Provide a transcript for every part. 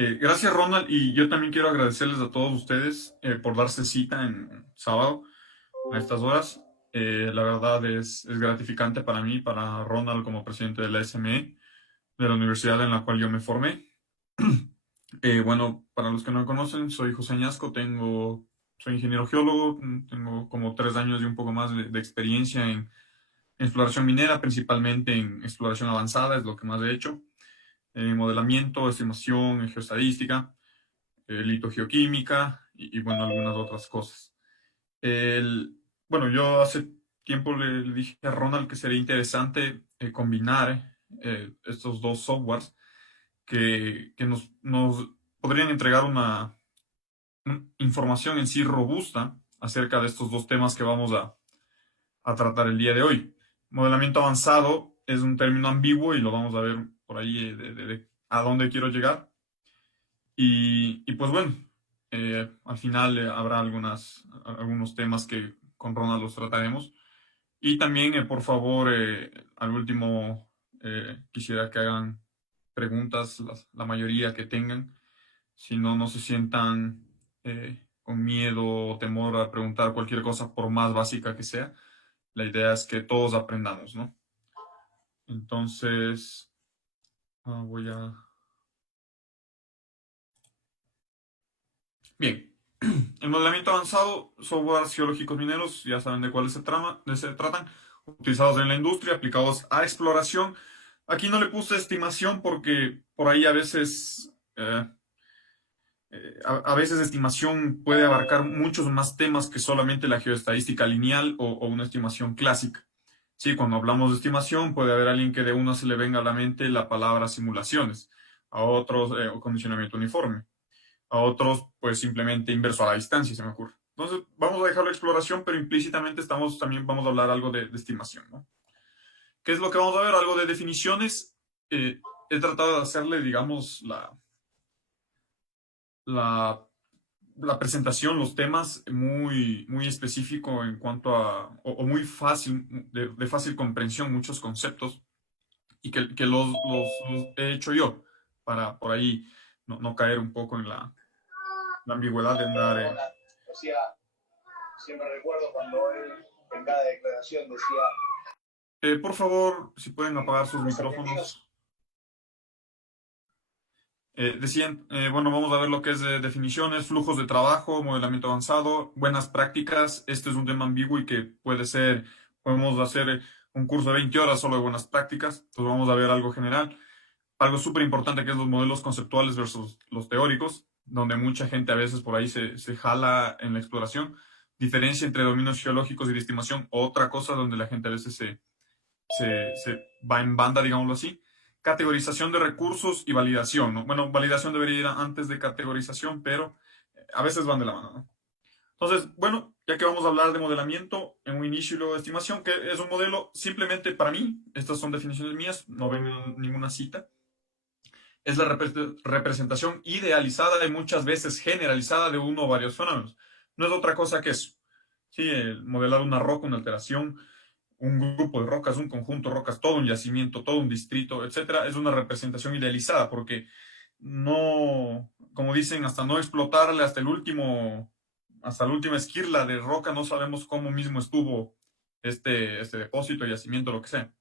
Gracias, Ronald, y yo también quiero agradecerles a todos ustedes por darse cita en sábado a estas horas. La verdad es gratificante para mí, para Ronald como presidente de la SME, de la universidad en la cual yo me formé. Bueno, para los que no me conocen, soy José Añasco, soy ingeniero geólogo, tengo como 3 años y un poco más de experiencia en exploración minera, principalmente en exploración avanzada, es lo que más he hecho, en modelamiento, estimación, en geoestadística, litogeoquímica y, bueno, algunas otras cosas. El, bueno, yo hace tiempo le dije a Ronald que sería interesante combinar estos dos softwares que nos podrían entregar una información en sí robusta acerca de estos dos temas que vamos a tratar el día de hoy. Modelamiento avanzado es un término ambiguo y lo vamos a ver por ahí de a dónde quiero llegar. Y pues bueno, al final habrá algunos temas que con Ronald los trataremos. Y también, por favor, al último, quisiera que hagan preguntas, la mayoría que tengan, si no, no se sientan con miedo o temor a preguntar cualquier cosa, por más básica que sea. La idea es que todos aprendamos, ¿no? Entonces, voy a... Bien, el modelamiento avanzado, software geológicos mineros, ya saben de cuáles se tratan, utilizados en la industria, aplicados a exploración. Aquí no le puse estimación porque por ahí a veces estimación puede abarcar muchos más temas que solamente la geoestadística lineal o una estimación clásica. Sí, cuando hablamos de estimación puede haber alguien que de uno se le venga a la mente la palabra simulaciones, a otros condicionamiento uniforme, a otros pues simplemente inverso a la distancia, se me ocurre. Entonces vamos a dejar la exploración, pero implícitamente también vamos a hablar algo de estimación, ¿no? ¿Qué es lo que vamos a ver? Algo de definiciones. He tratado de hacerle, digamos, la, la presentación, los temas muy específico en cuanto o muy fácil, de fácil comprensión, muchos conceptos, y que los he hecho yo, para por ahí no caer un poco en la ambigüedad de andar. Ronald decía, siempre recuerdo cuando él en cada declaración decía, Por favor, si pueden apagar sus los argentinos, micrófonos. Decían, bueno, vamos a ver lo que es definiciones, flujos de trabajo, modelamiento avanzado, buenas prácticas. Este es un tema ambiguo y que podemos hacer un curso de 20 horas solo de buenas prácticas. Entonces vamos a ver algo general. Algo súper importante que es los modelos conceptuales versus los teóricos, donde mucha gente a veces por ahí se jala en la exploración. Diferencia entre dominios geológicos y de estimación, otra cosa donde la gente a veces se va en banda, digámoslo así. Categorización de recursos y validación, ¿no? Bueno, validación debería ir antes de categorización, pero a veces van de la mano, ¿no? Entonces, bueno, ya que vamos a hablar de modelamiento en un inicio y luego de estimación, que es un modelo simplemente para mí, estas son definiciones mías, no ven ninguna cita, es la representación idealizada y muchas veces generalizada de uno o varios fenómenos. No es otra cosa que eso. Sí, el modelar una roca, una alteración, un grupo de rocas, un conjunto de rocas, todo un yacimiento, todo un distrito, etcétera, es una representación idealizada porque no, como dicen, hasta no explotarle hasta la última esquirla de roca, no sabemos cómo mismo estuvo este depósito, yacimiento, lo que sea.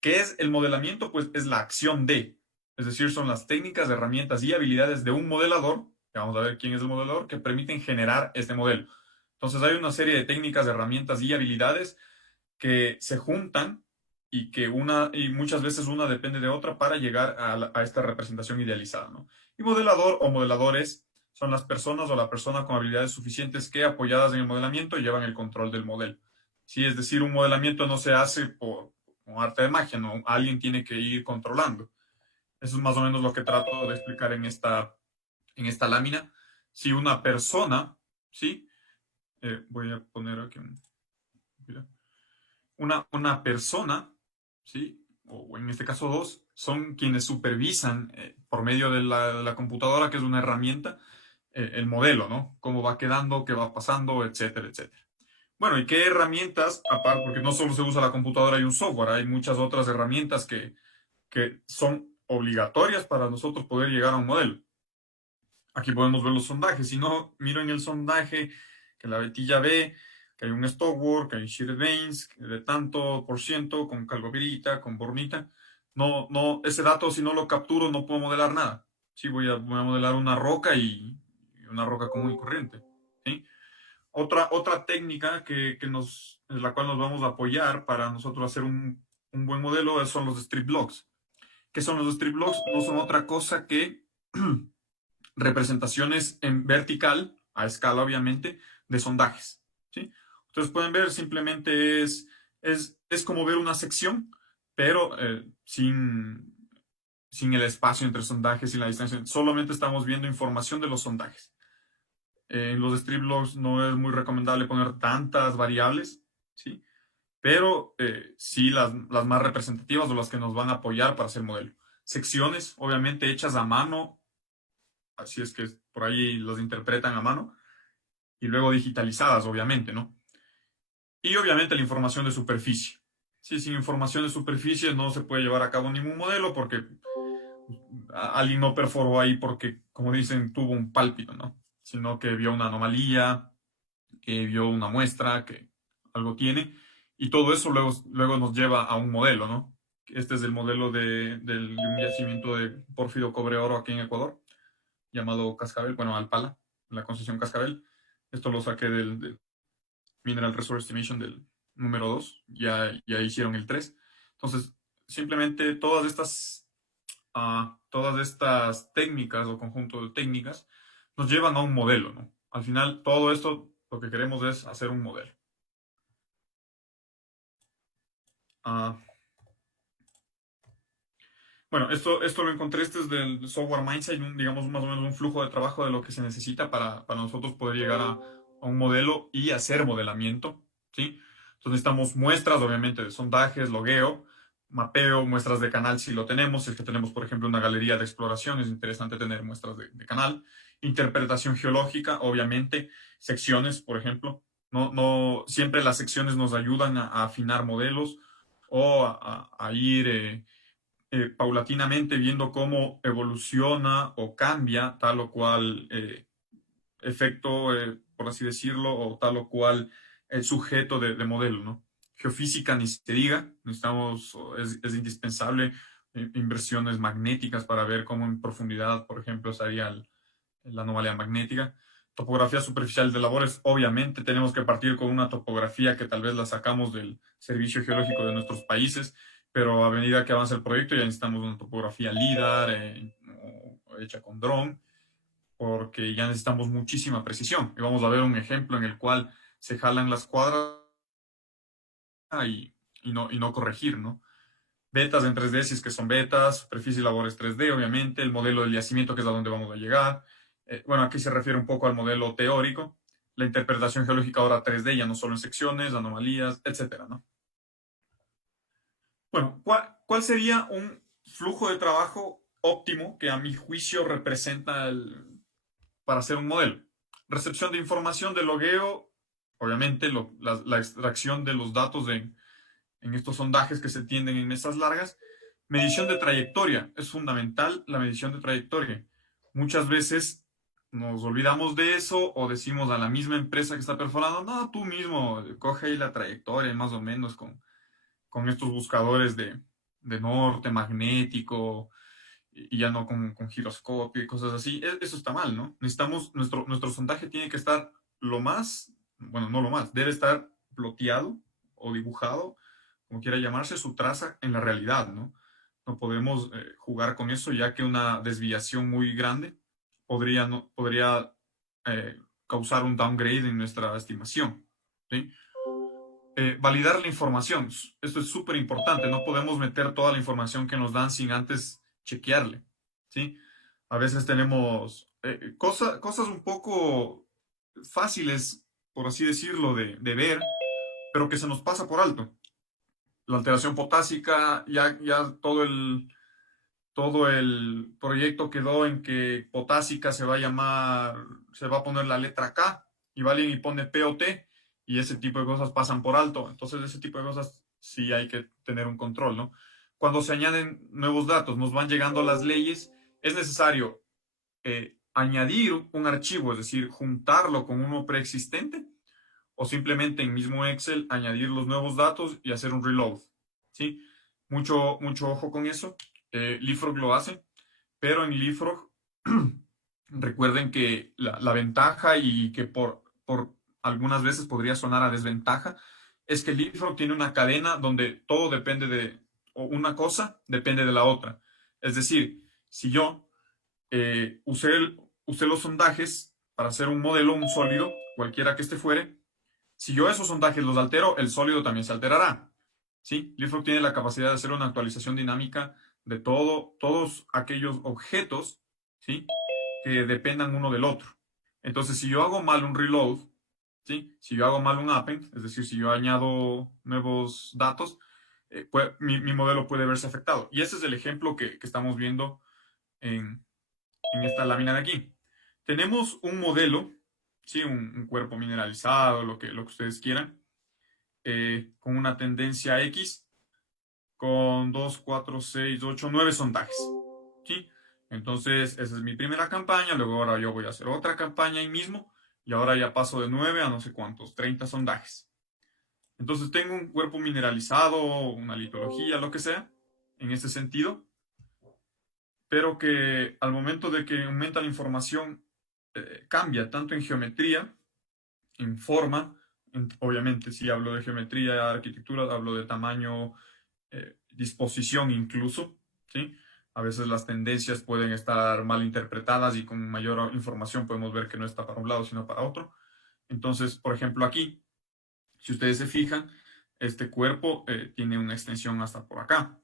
¿Qué es el modelamiento? Pues es la acción de, es decir, son las técnicas, herramientas y habilidades de un modelador, que vamos a ver quién es el modelador, que permiten generar este modelo. Entonces hay una serie de técnicas, herramientas y habilidades que se juntan y muchas veces una depende de otra para llegar a esta representación idealizada, ¿no? Y modelador o modeladores son las personas o la persona con habilidades suficientes que, apoyadas en el modelamiento, llevan el control del modelo. Sí, es decir, un modelamiento no se hace con arte de magia, ¿no? Alguien tiene que ir controlando. Eso es más o menos lo que trato de explicar en esta lámina. Si una persona, ¿sí? Voy a poner aquí mira, una persona, ¿sí? O en este caso dos, son quienes supervisan por medio de la computadora, que es una herramienta, el modelo, ¿no? Cómo va quedando, qué va pasando, etcétera, etcétera. Bueno, ¿y qué herramientas? Aparte, porque no solo se usa la computadora y un software, hay muchas otras herramientas que son obligatorias para nosotros poder llegar a un modelo. Aquí podemos ver los sondajes. Si no, miro en el sondaje que la vetilla ve que hay un stop que hay shear veins de tanto por ciento, con calgovirita, con bornita. No, ese dato si no lo capturo no puedo modelar nada. Sí, voy a modelar una roca y una roca común y corriente. ¿Sí? Otra técnica en la cual nos vamos a apoyar para nosotros hacer un buen modelo son los strip blocks. ¿Qué son los strip blocks? No son otra cosa que representaciones en vertical, a escala obviamente, de sondajes. ¿Sí? Ustedes pueden ver, simplemente es como ver una sección, pero sin el espacio entre sondajes y la distancia. Solamente estamos viendo información de los sondajes. En los strip logs no es muy recomendable poner tantas variables, ¿sí? Pero sí las más representativas o las que nos van a apoyar para hacer modelo. Secciones, obviamente, hechas a mano, así es que por ahí las interpretan a mano, y luego digitalizadas, obviamente, ¿no? Y obviamente la información de superficie. Sí, sin información de superficie no se puede llevar a cabo ningún modelo porque alguien no perforó ahí porque, como dicen, tuvo un pálpito, ¿no? Sino que vio una anomalía, que vio una muestra, que algo tiene, y todo eso luego nos lleva a un modelo, ¿no? Este es el modelo de un yacimiento de pórfido cobre oro aquí en Ecuador, llamado Cascabel, bueno, Alpala, la concesión Cascabel. Esto lo saqué del Mineral Resource Estimation del número 2, ya hicieron el 3. Entonces, simplemente todas estas técnicas o conjunto de técnicas nos llevan a un modelo, ¿no? Al final, todo esto lo que queremos es hacer un modelo. Ah, bueno, esto lo encontré, este es del software Mindsight, digamos más o menos un flujo de trabajo de lo que se necesita para nosotros poder llegar a un modelo y hacer modelamiento, ¿sí? Entonces necesitamos muestras, obviamente, de sondajes, logueo, mapeo, muestras de canal si lo tenemos, si es que tenemos, por ejemplo, una galería de exploración, es interesante tener muestras de canal, interpretación geológica, obviamente, secciones, por ejemplo, no, siempre las secciones nos ayudan a afinar modelos o a ir paulatinamente viendo cómo evoluciona o cambia tal o cual efecto, por así decirlo, o tal o cual sujeto de modelo, ¿no? Geofísica ni se diga, es indispensable inversiones magnéticas para ver cómo en profundidad, por ejemplo, estaría la anomalía magnética. Topografía superficial de labores, obviamente tenemos que partir con una topografía que tal vez la sacamos del Servicio Geológico de nuestros países, pero a medida que avanza el proyecto ya necesitamos una topografía LIDAR o hecha con dron, porque ya necesitamos muchísima precisión. Y vamos a ver un ejemplo en el cual se jalan las cuadras y no corregir, ¿no? Betas en 3D, si es que son betas, superficie y labores 3D, obviamente, el modelo del yacimiento, que es a donde vamos a llegar. Bueno, aquí se refiere un poco al modelo teórico, la interpretación geológica ahora 3D, ya no solo en secciones, anomalías, etcétera, ¿no? Bueno, ¿cuál sería un flujo de trabajo óptimo que a mi juicio representa para hacer un modelo? Recepción de información de logueo, obviamente la extracción de los datos en estos sondajes que se tienden en mesas largas. Medición de trayectoria. Es fundamental la medición de trayectoria. Muchas veces nos olvidamos de eso o decimos a la misma empresa que está perforando, no, tú mismo coge ahí la trayectoria más o menos con estos buscadores de norte magnético y ya no con giroscopio y cosas así. Eso está mal, ¿no? Nuestro sondaje tiene que estar bueno, no lo más, debe estar ploteado o dibujado, como quiera llamarse, su traza en la realidad, ¿no? No podemos jugar con eso, ya que una desviación muy grande podría causar un downgrade en nuestra estimación, ¿sí? Validar la información. Esto es súper importante. No podemos meter toda la información que nos dan sin antes chequearle, ¿sí? A veces tenemos cosas un poco fáciles, por así decirlo, de ver, pero que se nos pasa por alto. La alteración potásica, ya todo el proyecto quedó en que potásica se va a poner la letra K, y va alguien y pone POT, y ese tipo de cosas pasan por alto. Entonces, ese tipo de cosas sí hay que tener un control, ¿no? Cuando se añaden nuevos datos, nos van llegando las leyes, es necesario añadir un archivo, es decir, juntarlo con uno preexistente, o simplemente en mismo Excel añadir los nuevos datos y hacer un reload, ¿sí? Mucho ojo con eso. Leapfrog lo hace, pero en Leapfrog recuerden que la ventaja y que por algunas veces podría sonar a desventaja es que Leapfrog tiene una cadena donde todo depende o una cosa depende de la otra. Es decir, si yo usé los sondajes para hacer un modelo, un sólido, cualquiera que este fuere, si yo esos sondajes los altero, el sólido también se alterará. ¿Sí? Leapfrog tiene la capacidad de hacer una actualización dinámica de todos aquellos objetos, ¿sí? Que dependan uno del otro. Entonces, si yo hago mal un reload, ¿sí? Si yo hago mal un append, es decir, si yo añado nuevos datos, mi modelo puede verse afectado. Y ese es el ejemplo que estamos viendo en esta lámina de aquí. Tenemos un modelo, ¿sí? Un cuerpo mineralizado, lo que ustedes quieran, con una tendencia X, con 2, 4, 6, 8, 9 sondajes, ¿sí? Entonces, esa es mi primera campaña, luego ahora yo voy a hacer otra campaña ahí mismo, y ahora ya paso de 9 a no sé cuántos, 30 sondajes. Entonces tengo un cuerpo mineralizado, una litología, lo que sea, en ese sentido, pero que al momento de que aumenta la información, cambia tanto en geometría, en forma, obviamente si hablo de geometría, arquitectura, hablo de tamaño, disposición incluso, ¿sí? A veces las tendencias pueden estar mal interpretadas y con mayor información podemos ver que no está para un lado sino para otro. Entonces, por ejemplo, aquí, si ustedes se fijan, este cuerpo tiene una extensión hasta por acá,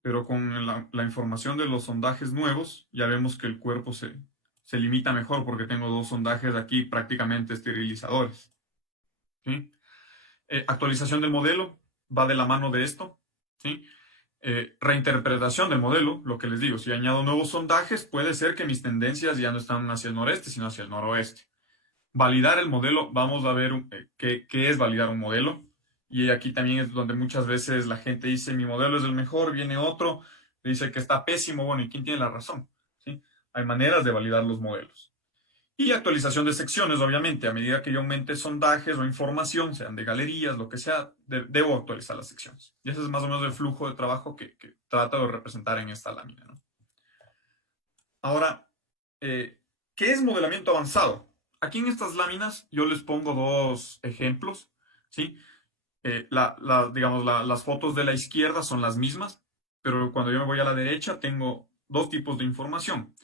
pero con la información de los sondajes nuevos, ya vemos que el cuerpo se limita mejor porque tengo dos sondajes aquí prácticamente esterilizadores, ¿sí? Actualización del modelo va de la mano de esto, ¿sí? Reinterpretación del modelo, lo que les digo, si añado nuevos sondajes, puede ser que mis tendencias ya no están hacia el noreste, sino hacia el noroeste. Validar el modelo, vamos a ver qué es validar un modelo. Y aquí también es donde muchas veces la gente dice, mi modelo es el mejor, viene otro, dice que está pésimo, bueno, ¿y quién tiene la razón? ¿Sí? Hay maneras de validar los modelos. Y actualización de secciones, obviamente, a medida que yo aumente sondajes o información, sean de galerías, lo que sea, debo actualizar las secciones. Y ese es más o menos el flujo de trabajo que trato de representar en esta lámina, ¿no? Ahora, ¿qué es modelamiento avanzado? Aquí en estas láminas yo les pongo dos ejemplos, ¿sí? Digamos, las fotos de la izquierda son las mismas, pero cuando yo me voy a la derecha tengo dos tipos de información.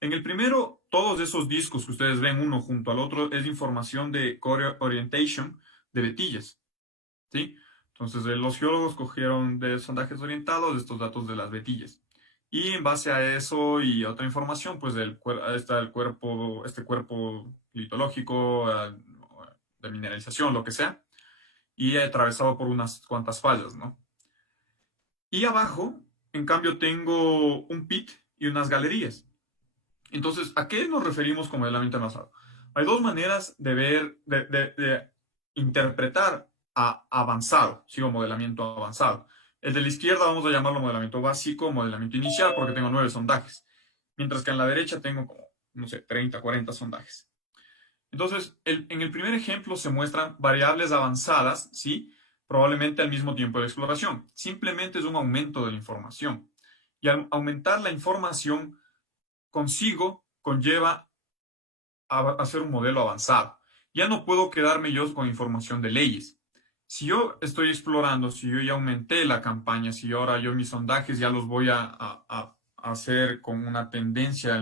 En el primero, todos esos discos que ustedes ven uno junto al otro es información de Core Orientation de Betilles, ¿sí? Entonces, los geólogos cogieron de sondajes orientados estos datos de las Betilles. Y en base a eso y a otra información, pues está este cuerpo litológico, de mineralización, lo que sea, y atravesado por unas cuantas fallas, ¿no? Y abajo, en cambio, tengo un pit y unas galerías. Entonces, ¿a qué nos referimos con modelamiento avanzado? Hay dos maneras de ver, de interpretar a avanzado, sigo modelamiento avanzado. El de la izquierda vamos a llamarlo modelamiento básico, modelamiento inicial, porque tengo 9 sondajes. Mientras que en la derecha tengo como, no sé, 30, 40 sondajes. Entonces, en el primer ejemplo se muestran variables avanzadas, ¿sí? Probablemente al mismo tiempo de exploración. Simplemente es un aumento de la información. Y al aumentar la información, conlleva a hacer un modelo avanzado. Ya no puedo quedarme yo con información de leyes. Si yo estoy explorando, si yo ya aumenté la campaña, si ahora yo mis sondajes ya los voy a hacer con una tendencia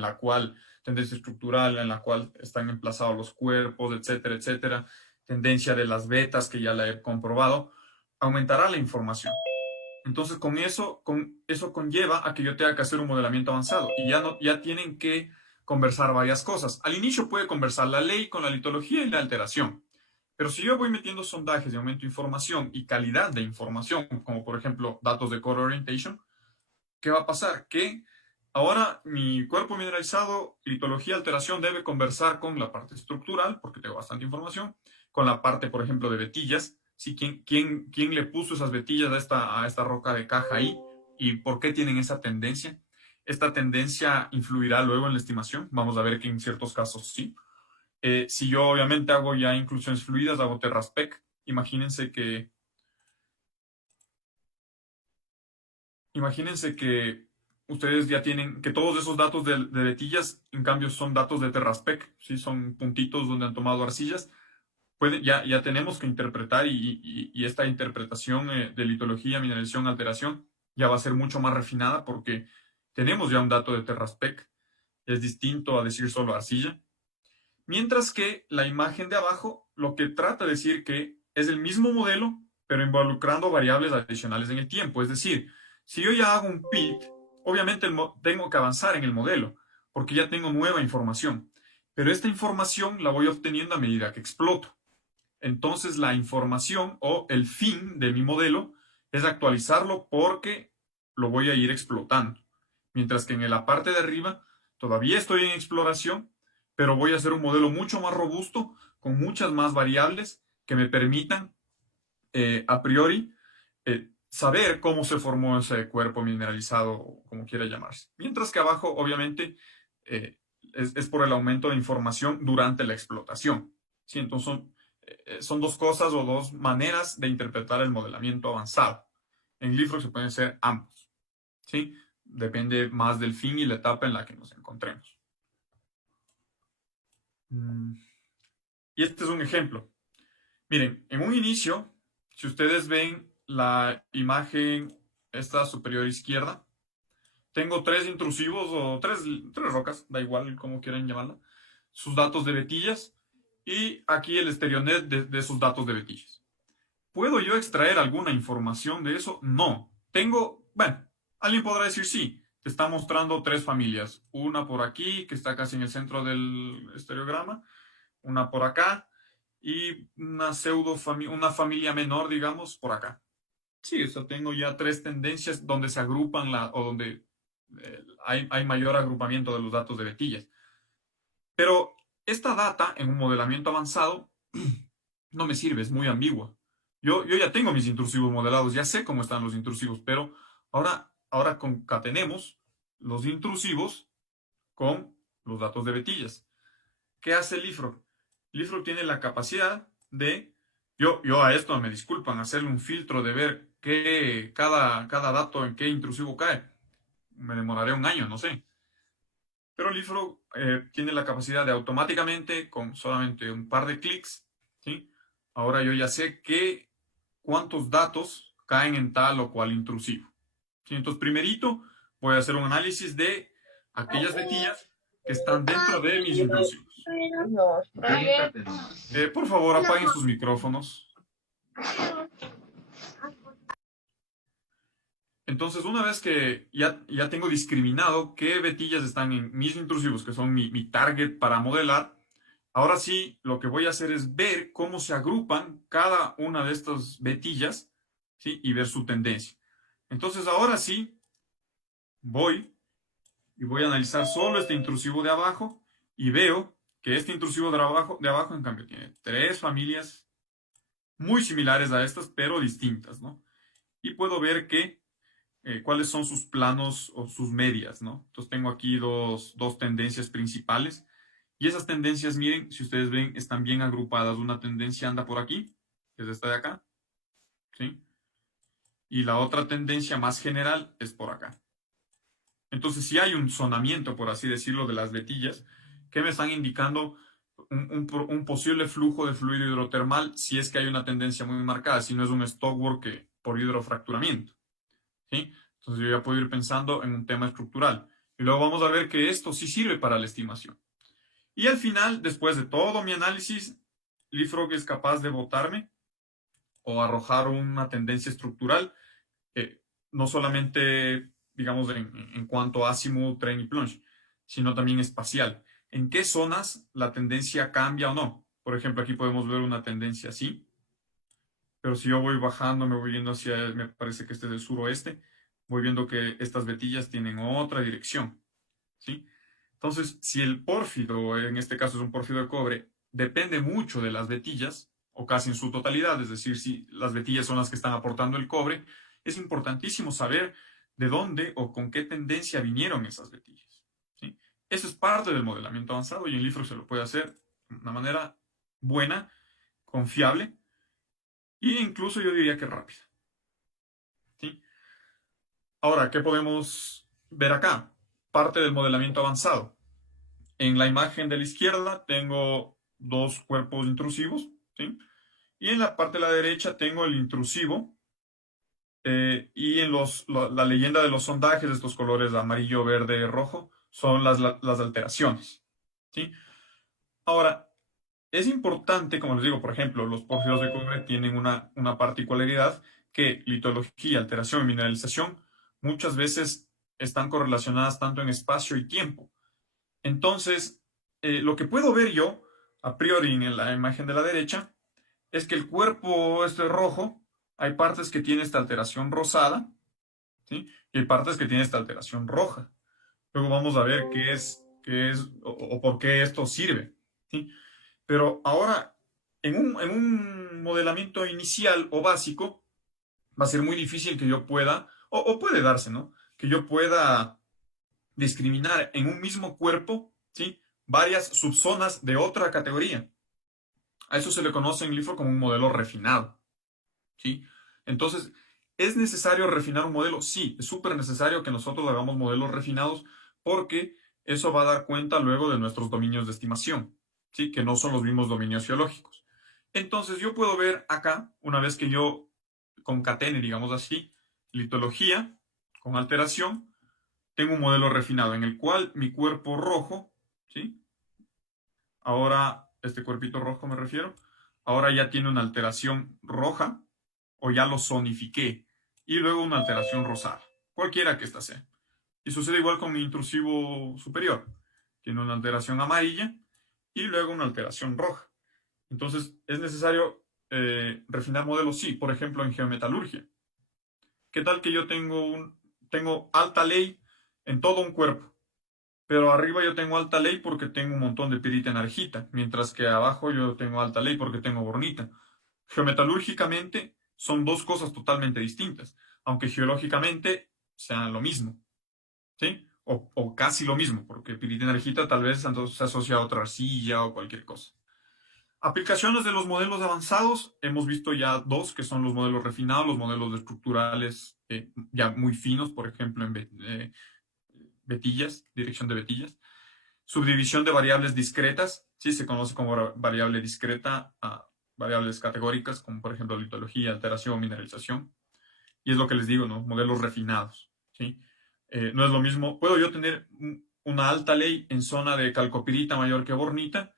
estructural en la cual están emplazados los cuerpos, etcétera, etcétera, tendencia de las betas que ya la he comprobado, aumentará la información. Entonces, eso conlleva a que yo tenga que hacer un modelamiento avanzado y ya tienen que conversar varias cosas. Al inicio puede conversar la ley con la litología y la alteración. Pero si yo voy metiendo sondajes de aumento de información y calidad de información, como por ejemplo datos de Core Orientation, ¿qué va a pasar? Que ahora mi cuerpo mineralizado, litología, alteración, debe conversar con la parte estructural, porque tengo bastante información, con la parte, por ejemplo, de vetillas. ¿Sí? ¿Quién le puso esas vetillas a esta roca de caja ahí? ¿Y por qué tienen esa tendencia? esta tendencia influirá luego en la estimación. Vamos a ver que en ciertos casos sí. Si yo obviamente hago ya inclusiones fluidas, hago Terraspec, imagínense que ustedes ya tienen, que todos esos datos de vetillas, en cambio, son datos de Terraspec, ¿sí? Son puntitos donde han tomado arcillas. Ya tenemos que interpretar y esta interpretación de litología, mineralización, alteración, ya va a ser mucho más refinada porque tenemos ya un dato de Terraspec. Es distinto a decir solo arcilla. Mientras que la imagen de abajo lo que trata de decir que es el mismo modelo, pero involucrando variables adicionales en el tiempo. Es decir, si yo ya hago un PIT, obviamente tengo que avanzar en el modelo, porque ya tengo nueva información. Pero esta información la voy obteniendo a medida que exploto. Entonces la información o el fin de mi modelo es actualizarlo porque lo voy a ir explotando. Mientras que en la parte de arriba todavía estoy en exploración, pero voy a hacer un modelo mucho más robusto, con muchas más variables que me permitan a priori saber cómo se formó ese cuerpo mineralizado, o como quiera llamarse. Mientras que abajo, obviamente, es por el aumento de información durante la explotación. ¿Sí? Entonces son dos cosas o dos maneras de interpretar el modelamiento avanzado. En LeapFrog se pueden ser ambos. ¿Sí? Depende más del fin y la etapa en la que nos encontremos. Y este es un ejemplo. Miren, en un inicio, si ustedes ven la imagen esta superior izquierda, tengo tres intrusivos o tres rocas, da igual como quieran llamarla, sus datos de vetillas y aquí el StereoNet de sus datos de vetillas. ¿Puedo yo extraer alguna información de eso? No. Bueno, alguien podrá decir sí, te está mostrando tres familias, una por aquí, que está casi en el centro del estereograma, una por acá y una familia menor, digamos, por acá. Sí, o sea, tengo ya tres tendencias donde se agrupan o donde hay mayor agrupamiento de los datos de vetillas. Pero esta data en un modelamiento avanzado no me sirve, es muy ambigua. Yo ya tengo mis intrusivos modelados, ya sé cómo están los intrusivos, pero ahora concatenemos los intrusivos con los datos de vetillas. ¿Qué hace LeapFrog? LeapFrog tiene la capacidad de, yo a esto me disculpan, hacerle un filtro de ver cada dato en qué intrusivo cae. Me demoraré un año, no sé. Pero LeapFrog tiene la capacidad de automáticamente, con solamente un par de clics, ¿sí? Ahora yo ya sé cuántos datos caen en tal o cual intrusivo. ¿Sí? Entonces, primerito, voy a hacer un análisis de aquellas vetillas que están dentro de mis intrusivos. Por favor, apaguen sus micrófonos. Entonces, una vez que ya tengo discriminado qué vetillas están en mis intrusivos, que son mi target para modelar, ahora sí lo que voy a hacer es ver cómo se agrupan cada una de estas vetillas, ¿sí? Y ver su tendencia. Entonces, ahora sí voy a analizar solo este intrusivo de abajo y veo que este intrusivo de abajo, en cambio, tiene tres familias muy similares a estas, pero distintas, ¿no? Y puedo ver cuáles son sus planos o sus medias, ¿no? Entonces tengo aquí dos tendencias principales. Y esas tendencias, miren, si ustedes ven, están bien agrupadas. Una tendencia anda por aquí, que es esta de acá, ¿sí? Y la otra tendencia más general es por acá. Entonces, si hay un sonamiento, por así decirlo, de las vetillas, que me están indicando un posible flujo de fluido hidrotermal si es que hay una tendencia muy marcada, si no es un stockwork por hidrofracturamiento. ¿Sí? Entonces yo ya puedo ir pensando en un tema estructural. Y luego vamos a ver que esto sí sirve para la estimación. Y al final, después de todo mi análisis, LeapFrog es capaz de botarme o arrojar una tendencia estructural, no solamente, digamos, en cuanto a azimuth, train y plunge, sino también espacial. ¿En qué zonas la tendencia cambia o no? Por ejemplo, aquí podemos ver una tendencia así, pero si yo voy bajando, me voy yendo me parece que este es el suroeste, voy viendo que estas vetillas tienen otra dirección, ¿sí? Entonces, si el pórfido, en este caso es un pórfido de cobre, depende mucho de las vetillas, o casi en su totalidad, es decir, si las vetillas son las que están aportando el cobre, es importantísimo saber de dónde o con qué tendencia vinieron esas vetillas, ¿sí? Eso es parte del modelamiento avanzado y en Leapfrog se lo puede hacer de una manera buena, confiable e incluso yo diría que rápida, ¿sí? Ahora, ¿qué podemos ver acá? Parte del modelamiento avanzado. En la imagen de la izquierda tengo dos cuerpos intrusivos, ¿sí? Y en la parte de la derecha tengo el intrusivo y en la leyenda de los sondajes, estos colores amarillo, verde, rojo, son las alteraciones, ¿sí? Ahora, es importante, como les digo, por ejemplo, los pórfidos de cobre tienen una particularidad que litología, alteración y mineralización muchas veces están correlacionadas tanto en espacio y tiempo. Entonces, lo que puedo ver yo, a priori en la imagen de la derecha, es que el cuerpo este rojo, hay partes que tiene esta alteración rosada, ¿sí? Y hay partes que tiene esta alteración roja. Luego vamos a ver qué es o por qué esto sirve, ¿sí? Pero ahora, en un modelamiento inicial o básico, va a ser muy difícil que yo pueda, o puede darse, ¿no? Que yo pueda discriminar en un mismo cuerpo, ¿sí? Varias subzonas de otra categoría. A eso se le conoce en LIFO como un modelo refinado, ¿sí? Entonces, ¿es necesario refinar un modelo? Sí, es súper necesario que nosotros hagamos modelos refinados porque eso va a dar cuenta luego de nuestros dominios de estimación, ¿sí? Que no son los mismos dominios geológicos. Entonces, yo puedo ver acá, una vez que yo concatene, digamos así, litología con alteración, tengo un modelo refinado en el cual mi cuerpo rojo, ¿sí? Ahora, este cuerpito rojo me refiero, ahora ya tiene una alteración roja o ya lo zonifiqué y luego una alteración rosada, cualquiera que ésta sea. Y sucede igual con mi intrusivo superior. Tiene una alteración amarilla y luego una alteración roja. Entonces, ¿es necesario refinar modelos? Sí, por ejemplo, en geometalurgia. ¿Qué tal que yo tengo alta ley en todo un cuerpo? Pero arriba yo tengo alta ley porque tengo un montón de pirita enargita, mientras que abajo yo tengo alta ley porque tengo bornita. Geometalúrgicamente son dos cosas totalmente distintas, aunque geológicamente sean lo mismo, ¿sí? O casi lo mismo, porque pirita enargita tal vez entonces se asocia a otra arcilla o cualquier cosa. Aplicaciones de los modelos avanzados, hemos visto ya dos, que son los modelos refinados, los modelos estructurales ya muy finos, por ejemplo, en vetillas, dirección de vetillas. Subdivisión de variables discretas, sí, se conoce como variable discreta a variables categóricas, como por ejemplo litología, alteración, mineralización. Y es lo que les digo, ¿no? Modelos refinados, ¿sí? No es lo mismo, puedo yo tener una alta ley en zona de calcopirita mayor que bornita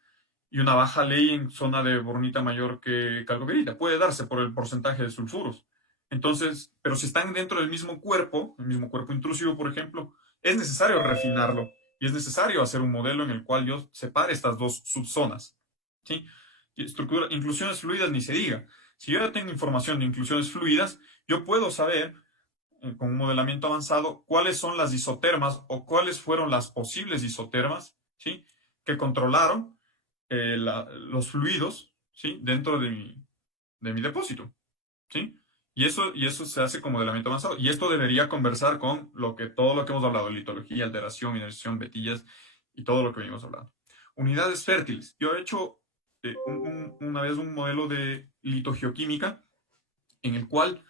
y una baja ley en zona de bornita mayor que calcopirita. Puede darse por el porcentaje de sulfuros. Entonces, pero si están dentro del mismo cuerpo, el mismo cuerpo intrusivo, por ejemplo, es necesario refinarlo y es necesario hacer un modelo en el cual yo separe estas dos subzonas, ¿sí? Y estructura, inclusiones fluidas ni se diga. Si yo ya tengo información de inclusiones fluidas, yo puedo saber con un modelamiento avanzado cuáles son las isotermas o cuáles fueron las posibles isotermas, ¿sí? Que controlaron los fluidos, ¿sí? Dentro de mi depósito, ¿sí? Y eso se hace como modelamiento avanzado. Y esto debería conversar con todo lo que hemos hablado, litología, alteración, mineralización, vetillas y todo lo que venimos hablando. Unidades fértiles. Yo he hecho una vez un modelo de litogeoquímica en el cual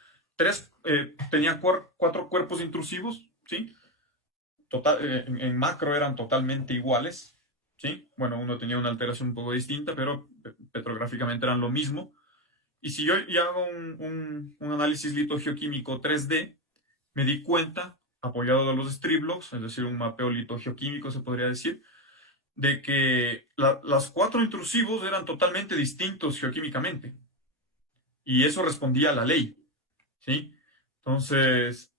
tenía cuatro cuerpos intrusivos, ¿sí? En macro eran totalmente iguales, ¿sí? Bueno, uno tenía una alteración un poco distinta, pero petrográficamente eran lo mismo. Y si yo ya hago un análisis litogeoquímico 3D, me di cuenta, apoyado de los Striblogs, es decir, un mapeo litogeoquímico se podría decir, de que las cuatro intrusivos eran totalmente distintos geoquímicamente. Y eso respondía a la ley, ¿sí? Entonces,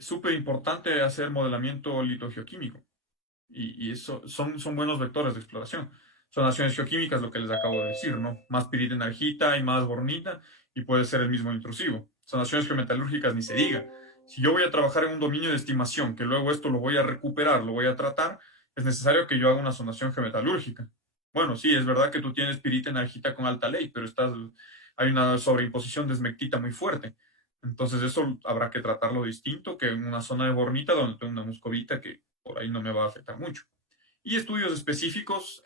súper importante hacer modelamiento litogeoquímico. Y eso son buenos vectores de exploración. Zonaciones geoquímicas, lo que les acabo de decir, ¿no? Más pirita enargita y más bornita, y puede ser el mismo intrusivo. Zonaciones geometalúrgicas, ni se diga. Si yo voy a trabajar en un dominio de estimación, que luego esto lo voy a recuperar, lo voy a tratar, es necesario que yo haga una zonación geometalúrgica. Bueno, sí, es verdad que tú tienes pirita enargita con alta ley, pero hay una sobreimposición de esmectita muy fuerte. Entonces eso habrá que tratarlo distinto que en una zona de bornita donde tengo una muscovita que por ahí no me va a afectar mucho. Y estudios específicos,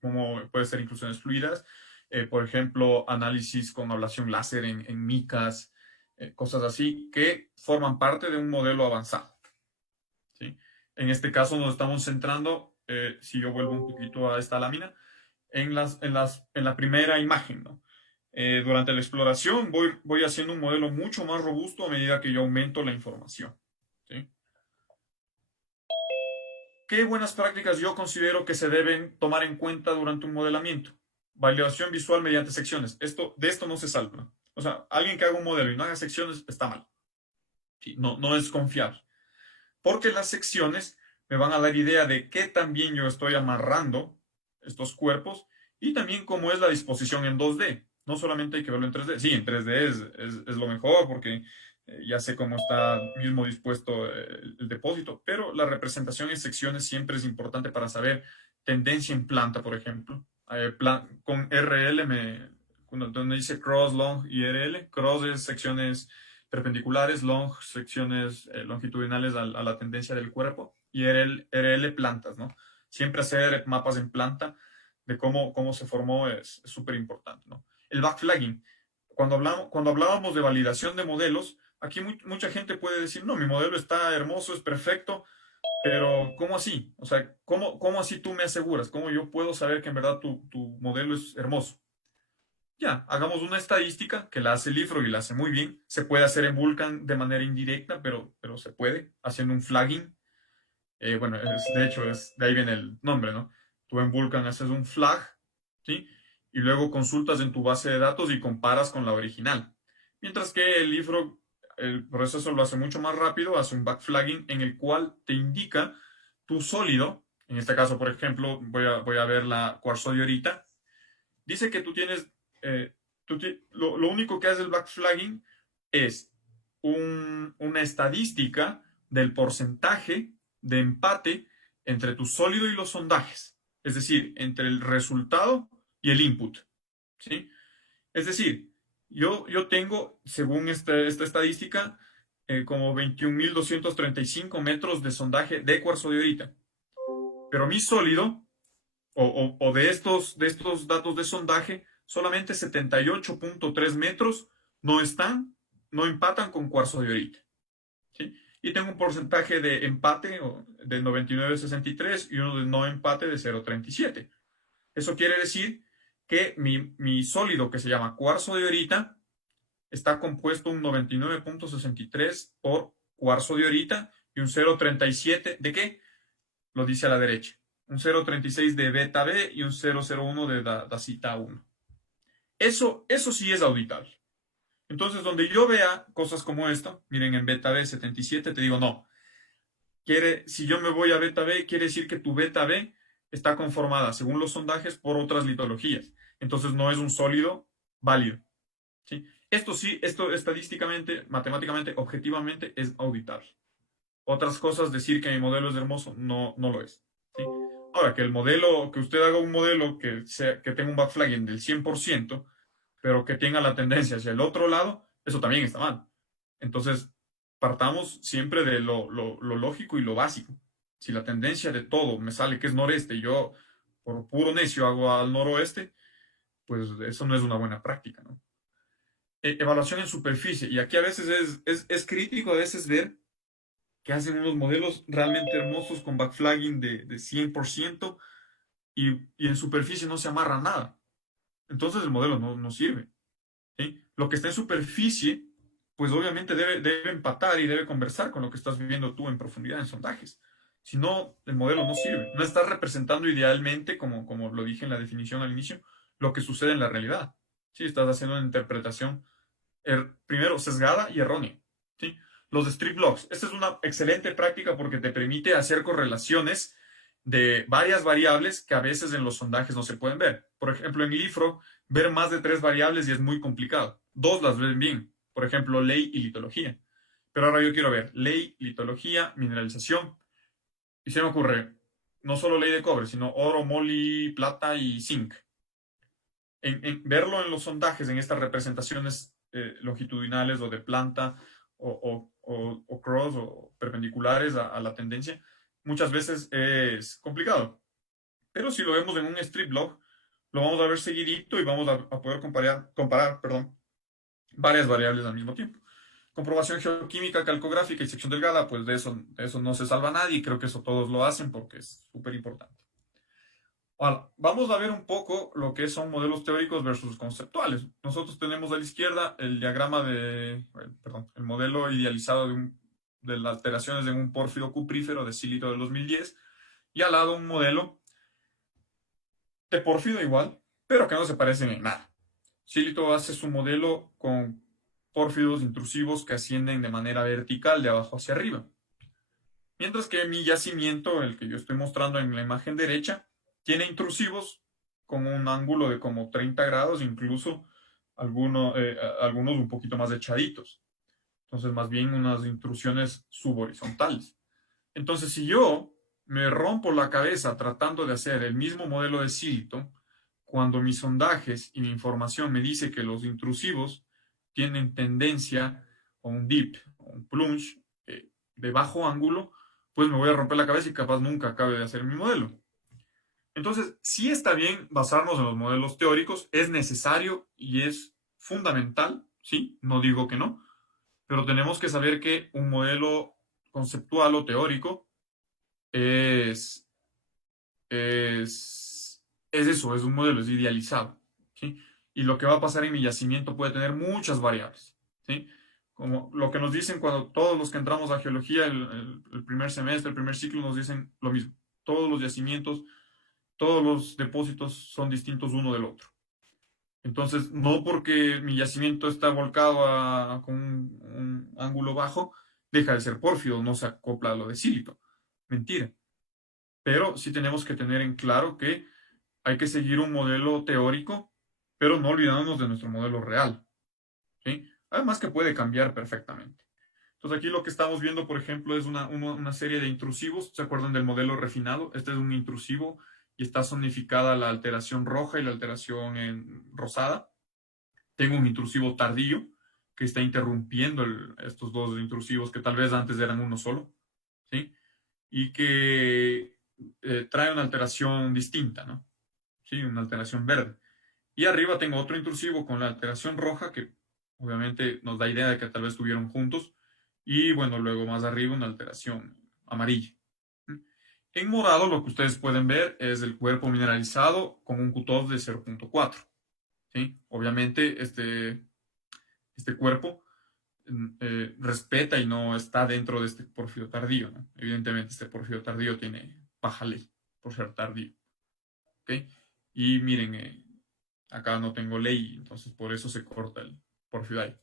como puede ser inclusiones fluidas, por ejemplo, análisis con ablación láser en micas, cosas así, que forman parte de un modelo avanzado. ¿Sí? En este caso nos estamos centrando, si yo vuelvo un poquito a esta lámina, en la primera imagen, ¿no? Durante la exploración voy haciendo un modelo mucho más robusto a medida que yo aumento la información. ¿Sí? ¿Qué buenas prácticas yo considero que se deben tomar en cuenta durante un modelamiento? Validación visual mediante secciones. De esto no se salva. O sea, alguien que haga un modelo y no haga secciones está mal. Sí, no es confiable. Porque las secciones me van a dar idea de qué también yo estoy amarrando estos cuerpos y también cómo es la disposición en 2D. No solamente hay que verlo en 3D. Sí, en 3D es lo mejor porque ya sé cómo está mismo dispuesto el depósito, pero la representación en secciones siempre es importante para saber tendencia en planta, por ejemplo. Con RL, donde dice cross, long y RL, cross es secciones perpendiculares, long, secciones longitudinales a la tendencia del cuerpo, y RL plantas, ¿no? Siempre hacer mapas en planta de cómo se formó es súper importante, ¿no? El backflagging. Cuando hablábamos de validación de modelos, aquí mucha gente puede decir, no, mi modelo está hermoso, es perfecto, pero ¿cómo así? O sea, ¿cómo así tú me aseguras? ¿Cómo yo puedo saber que en verdad tu modelo es hermoso? Ya, hagamos una estadística que la hace Lifro y la hace muy bien. Se puede hacer en Vulkan de manera indirecta, pero se puede, haciendo un flagging. Bueno, de hecho, de ahí viene el nombre, ¿no? Tú en Vulkan haces un flag, ¿sí? Y luego consultas en tu base de datos y comparas con la original. Mientras que el Lifro, el proceso lo hace mucho más rápido, hace un backflagging en el cual te indica tu sólido. En este caso, por ejemplo, voy a ver la cuarzo de ahorita. Dice que tú tienes, lo único que hace el backflagging es una estadística del porcentaje de empate entre tu sólido y los sondajes, es decir, entre el resultado y el input, ¿sí? Es decir, yo tengo, según esta estadística, como 21.235 metros de sondaje de cuarzo de ahorita, pero mi sólido de estos datos de sondaje, solamente 78.3 metros no están, no empatan con cuarzo de ahorita. ¿Sí? Y tengo un porcentaje de empate de 99,63 y uno de no empate de 0,37. Eso quiere decir que mi sólido, que se llama cuarzo de ahorita, está compuesto un 99.63 por cuarzo de ahorita y un 0,37 de qué? Lo dice a la derecha. Un 0,36 de beta B y un 0,01 de dacita 1. Eso sí es auditable. Entonces, donde yo vea cosas como esto, miren en beta B 77, te digo, no. Si yo me voy a beta B, quiere decir que tu beta B está conformada, según los sondajes, por otras litologías. Entonces, no es un sólido válido. ¿Sí? Esto sí, esto estadísticamente, matemáticamente, objetivamente es auditable. Otras cosas, decir que mi modelo es hermoso, no lo es. ¿Sí? Ahora, que usted haga un modelo que tenga un backflagging del 100%, pero que tenga la tendencia hacia el otro lado, eso también está mal. Entonces, partamos siempre de lo lógico y lo básico. Si la tendencia de todo me sale que es noreste y yo, por puro necio, hago al noroeste, pues eso no es una buena práctica, ¿no? Evaluación en superficie. Y aquí a veces es crítico a veces ver que hacen unos modelos realmente hermosos con backflagging de 100% y en superficie no se amarra nada. Entonces el modelo no sirve. ¿Sí? Lo que está en superficie, pues obviamente debe empatar y debe conversar con lo que estás viviendo tú en profundidad en sondajes. Si no, el modelo no sirve. No estás representando idealmente, como lo dije en la definición al inicio, lo que sucede en la realidad. ¿Sí? Estás haciendo una interpretación primero sesgada y errónea. ¿Sí? Los strip logs. Esta es una excelente práctica porque te permite hacer correlaciones de varias variables que a veces en los sondajes no se pueden ver. Por ejemplo, en Lifro, ver más de 3 variables y es muy complicado. 2 las ven bien. Por ejemplo, ley y litología. Pero ahora yo quiero ver ley, litología, mineralización. Y se me ocurre, no solo ley de cobre, sino oro, moli, plata y zinc. Verlo en los sondajes, en estas representaciones longitudinales o de planta o cross o perpendiculares a la tendencia, muchas veces es complicado. Pero si lo vemos en un strip log, lo vamos a ver seguidito y vamos a poder comparar, perdón, varias variables al mismo tiempo. Comprobación geoquímica, calcográfica y sección delgada, pues de eso no se salva nadie y creo que eso todos lo hacen porque es súper importante. Ahora, vamos a ver un poco lo que son modelos teóricos versus conceptuales. Nosotros tenemos a la izquierda el diagrama perdón, el modelo idealizado de las alteraciones en un pórfido cuprífero de Silito del 2010 y al lado un modelo de pórfido igual, pero que no se parecen en nada. Silito hace su modelo con pórfidos intrusivos que ascienden de manera vertical de abajo hacia arriba. Mientras que mi yacimiento, el que yo estoy mostrando en la imagen derecha, tiene intrusivos con un ángulo de como 30 grados, incluso algunos un poquito más echaditos. Entonces, más bien unas intrusiones subhorizontales. Entonces, si yo me rompo la cabeza tratando de hacer el mismo modelo de Silito, cuando mis sondajes y mi información me dice que los intrusivos tienen tendencia a un dip, o un plunge de bajo ángulo, pues me voy a romper la cabeza y capaz nunca acabe de hacer mi modelo. Entonces, sí está bien basarnos en los modelos teóricos, es necesario y es fundamental, ¿sí? No digo que no, pero tenemos que saber que un modelo conceptual o teórico es, es eso, es un modelo, es idealizado, ¿sí? Y lo que va a pasar en mi yacimiento puede tener muchas variables, ¿sí? Como lo que nos dicen cuando todos los que entramos a geología, el primer semestre, el primer ciclo, nos dicen lo mismo. Todos los yacimientos, todos los depósitos son distintos uno del otro. Entonces, no porque mi yacimiento está volcado con un ángulo bajo, deja de ser pórfido, no se acopla a lo de sílito. Mentira. Pero sí tenemos que tener en claro que hay que seguir un modelo teórico, pero no olvidándonos de nuestro modelo real, ¿sí? Además que puede cambiar perfectamente. Entonces aquí lo que estamos viendo, por ejemplo, es una serie de intrusivos. ¿Se acuerdan del modelo refinado? Este es un intrusivo y está zonificada la alteración roja y la alteración en rosada. Tengo un intrusivo tardío que está interrumpiendo estos dos intrusivos que tal vez antes eran uno solo, ¿sí? Y que trae una alteración distinta, ¿no? Sí, una alteración verde. Y arriba tengo otro intrusivo con la alteración roja que obviamente nos da idea de que tal vez estuvieron juntos. Y bueno, luego más arriba una alteración amarilla. En morado lo que ustedes pueden ver es el cuerpo mineralizado con un cutoff de 0.4. ¿Sí? Obviamente este cuerpo respeta y no está dentro de este pórfido tardío, ¿no? Evidentemente este pórfido tardío tiene baja ley por ser tardío. ¿Ok? Y miren, acá no tengo ley, entonces por eso se corta el pórfido ahí.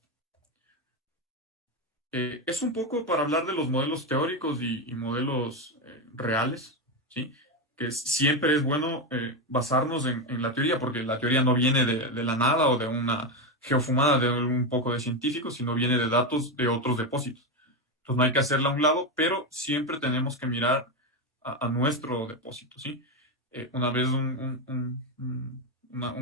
Es un poco para hablar de los modelos teóricos y modelos reales, ¿sí? Que siempre es bueno basarnos en la teoría, porque la teoría no viene de la nada o de una geofumada de un poco de científicos, sino viene de datos de otros depósitos. Entonces no hay que hacerla a un lado, pero siempre tenemos que mirar a nuestro depósito, ¿sí? Una vez un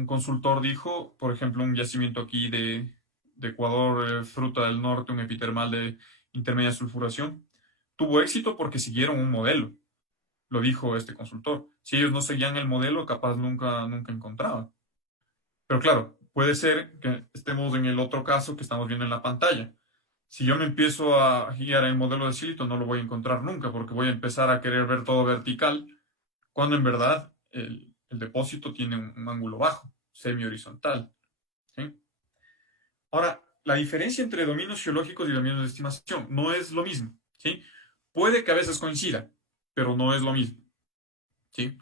consultor dijo, por ejemplo, un yacimiento aquí de Ecuador, Fruta del Norte, un epitermal de intermedia sulfuración, tuvo éxito porque siguieron un modelo, lo dijo este consultor. Si ellos no seguían el modelo, capaz nunca encontraban. Pero claro, puede ser que estemos en el otro caso que estamos viendo en la pantalla. Si yo me empiezo a guiar el modelo de Silito, no lo voy a encontrar nunca porque voy a empezar a querer ver todo vertical, cuando en verdad el depósito tiene un ángulo bajo, semi-horizontal. ¿Sí? Ahora, la diferencia entre dominios geológicos y dominios de estimación no es lo mismo, ¿sí? Puede que a veces coincida, pero no es lo mismo, ¿sí?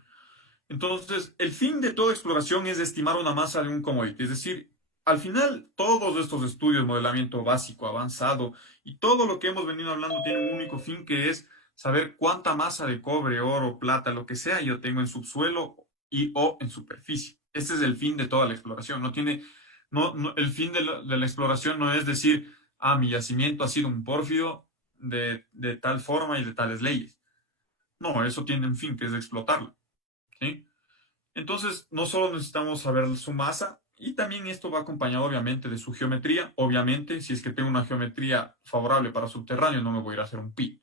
Entonces, el fin de toda exploración es estimar una masa de un commodity, es decir, al final todos estos estudios, modelamiento básico, avanzado y todo lo que hemos venido hablando tiene un único fin que es saber cuánta masa de cobre, oro, plata, lo que sea yo tengo en subsuelo y o en superficie. Este es el fin de toda la exploración. El fin de la exploración no es decir, mi yacimiento ha sido un pórfido de tal forma y de tales leyes. No, eso tiene un fin, que es explotarlo. ¿Sí? Entonces, no solo necesitamos saber su masa, Y también esto va acompañado obviamente de su geometría. Obviamente, si es que tengo una geometría favorable para subterráneo, no me voy a ir a hacer un pi.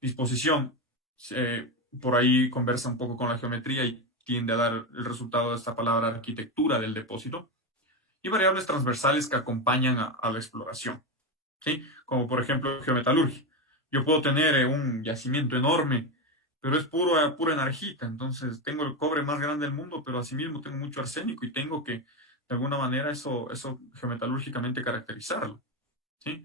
Disposición, por ahí conversa un poco con la geometría y tiende a dar el resultado de esta palabra arquitectura del depósito. Y variables transversales que acompañan a la exploración, ¿sí? Como por ejemplo geometalurgia. Yo puedo tener un yacimiento enorme, pero es pura energía. Entonces tengo el cobre más grande del mundo, pero asimismo tengo mucho arsénico y tengo que, de alguna manera, eso geometalúrgicamente caracterizarlo, ¿sí?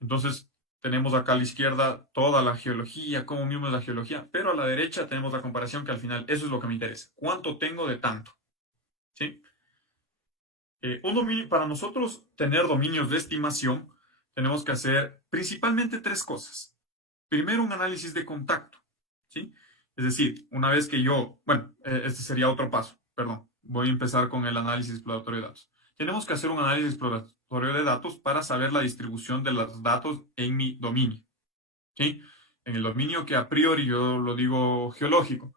Entonces tenemos acá a la izquierda toda la geología, cómo mismo es la geología, pero a la derecha tenemos la comparación que al final eso es lo que me interesa. ¿Cuánto tengo de tanto? ¿Sí? Para nosotros tener dominios de estimación, tenemos que hacer principalmente tres cosas. Primero, un análisis de contacto, ¿sí? Es decir, una vez que este sería otro paso, perdón, voy a empezar con el análisis exploratorio de datos. Tenemos que hacer un análisis exploratorio de datos para saber la distribución de los datos en mi dominio, ¿sí? En el dominio que a priori yo lo digo geológico,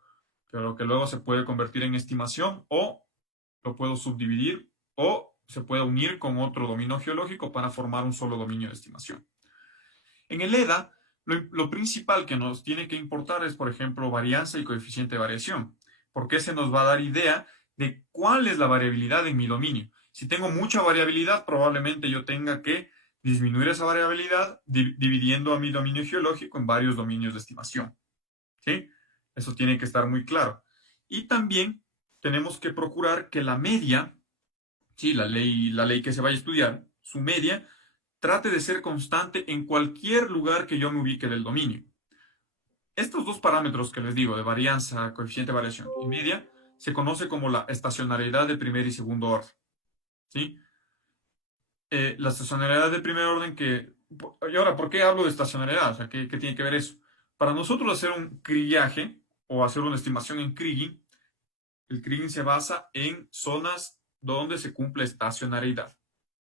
pero que luego se puede convertir en estimación o lo puedo subdividir o se puede unir con otro dominio geológico para formar un solo dominio de estimación. En el EDA, lo principal que nos tiene que importar es, por ejemplo, varianza y coeficiente de variación, porque ese nos va a dar idea de cuál es la variabilidad en mi dominio. Si tengo mucha variabilidad, probablemente yo tenga que disminuir esa variabilidad dividiendo a mi dominio geológico en varios dominios de estimación, ¿sí? Eso tiene que estar muy claro. Y también tenemos que procurar que la media, sí, la ley que se vaya a estudiar, su media, trate de ser constante en cualquier lugar que yo me ubique del dominio. Estos dos parámetros que les digo, de varianza, coeficiente de variación y media, se conoce como la estacionariedad de primer y segundo orden, ¿sí? La estacionariedad de primer orden Y ahora, ¿por qué hablo de estacionariedad? O sea, ¿qué tiene que ver eso? Para nosotros hacer un krillaje o hacer una estimación en kriging, el kriging se basa en zonas donde se cumple estacionariedad,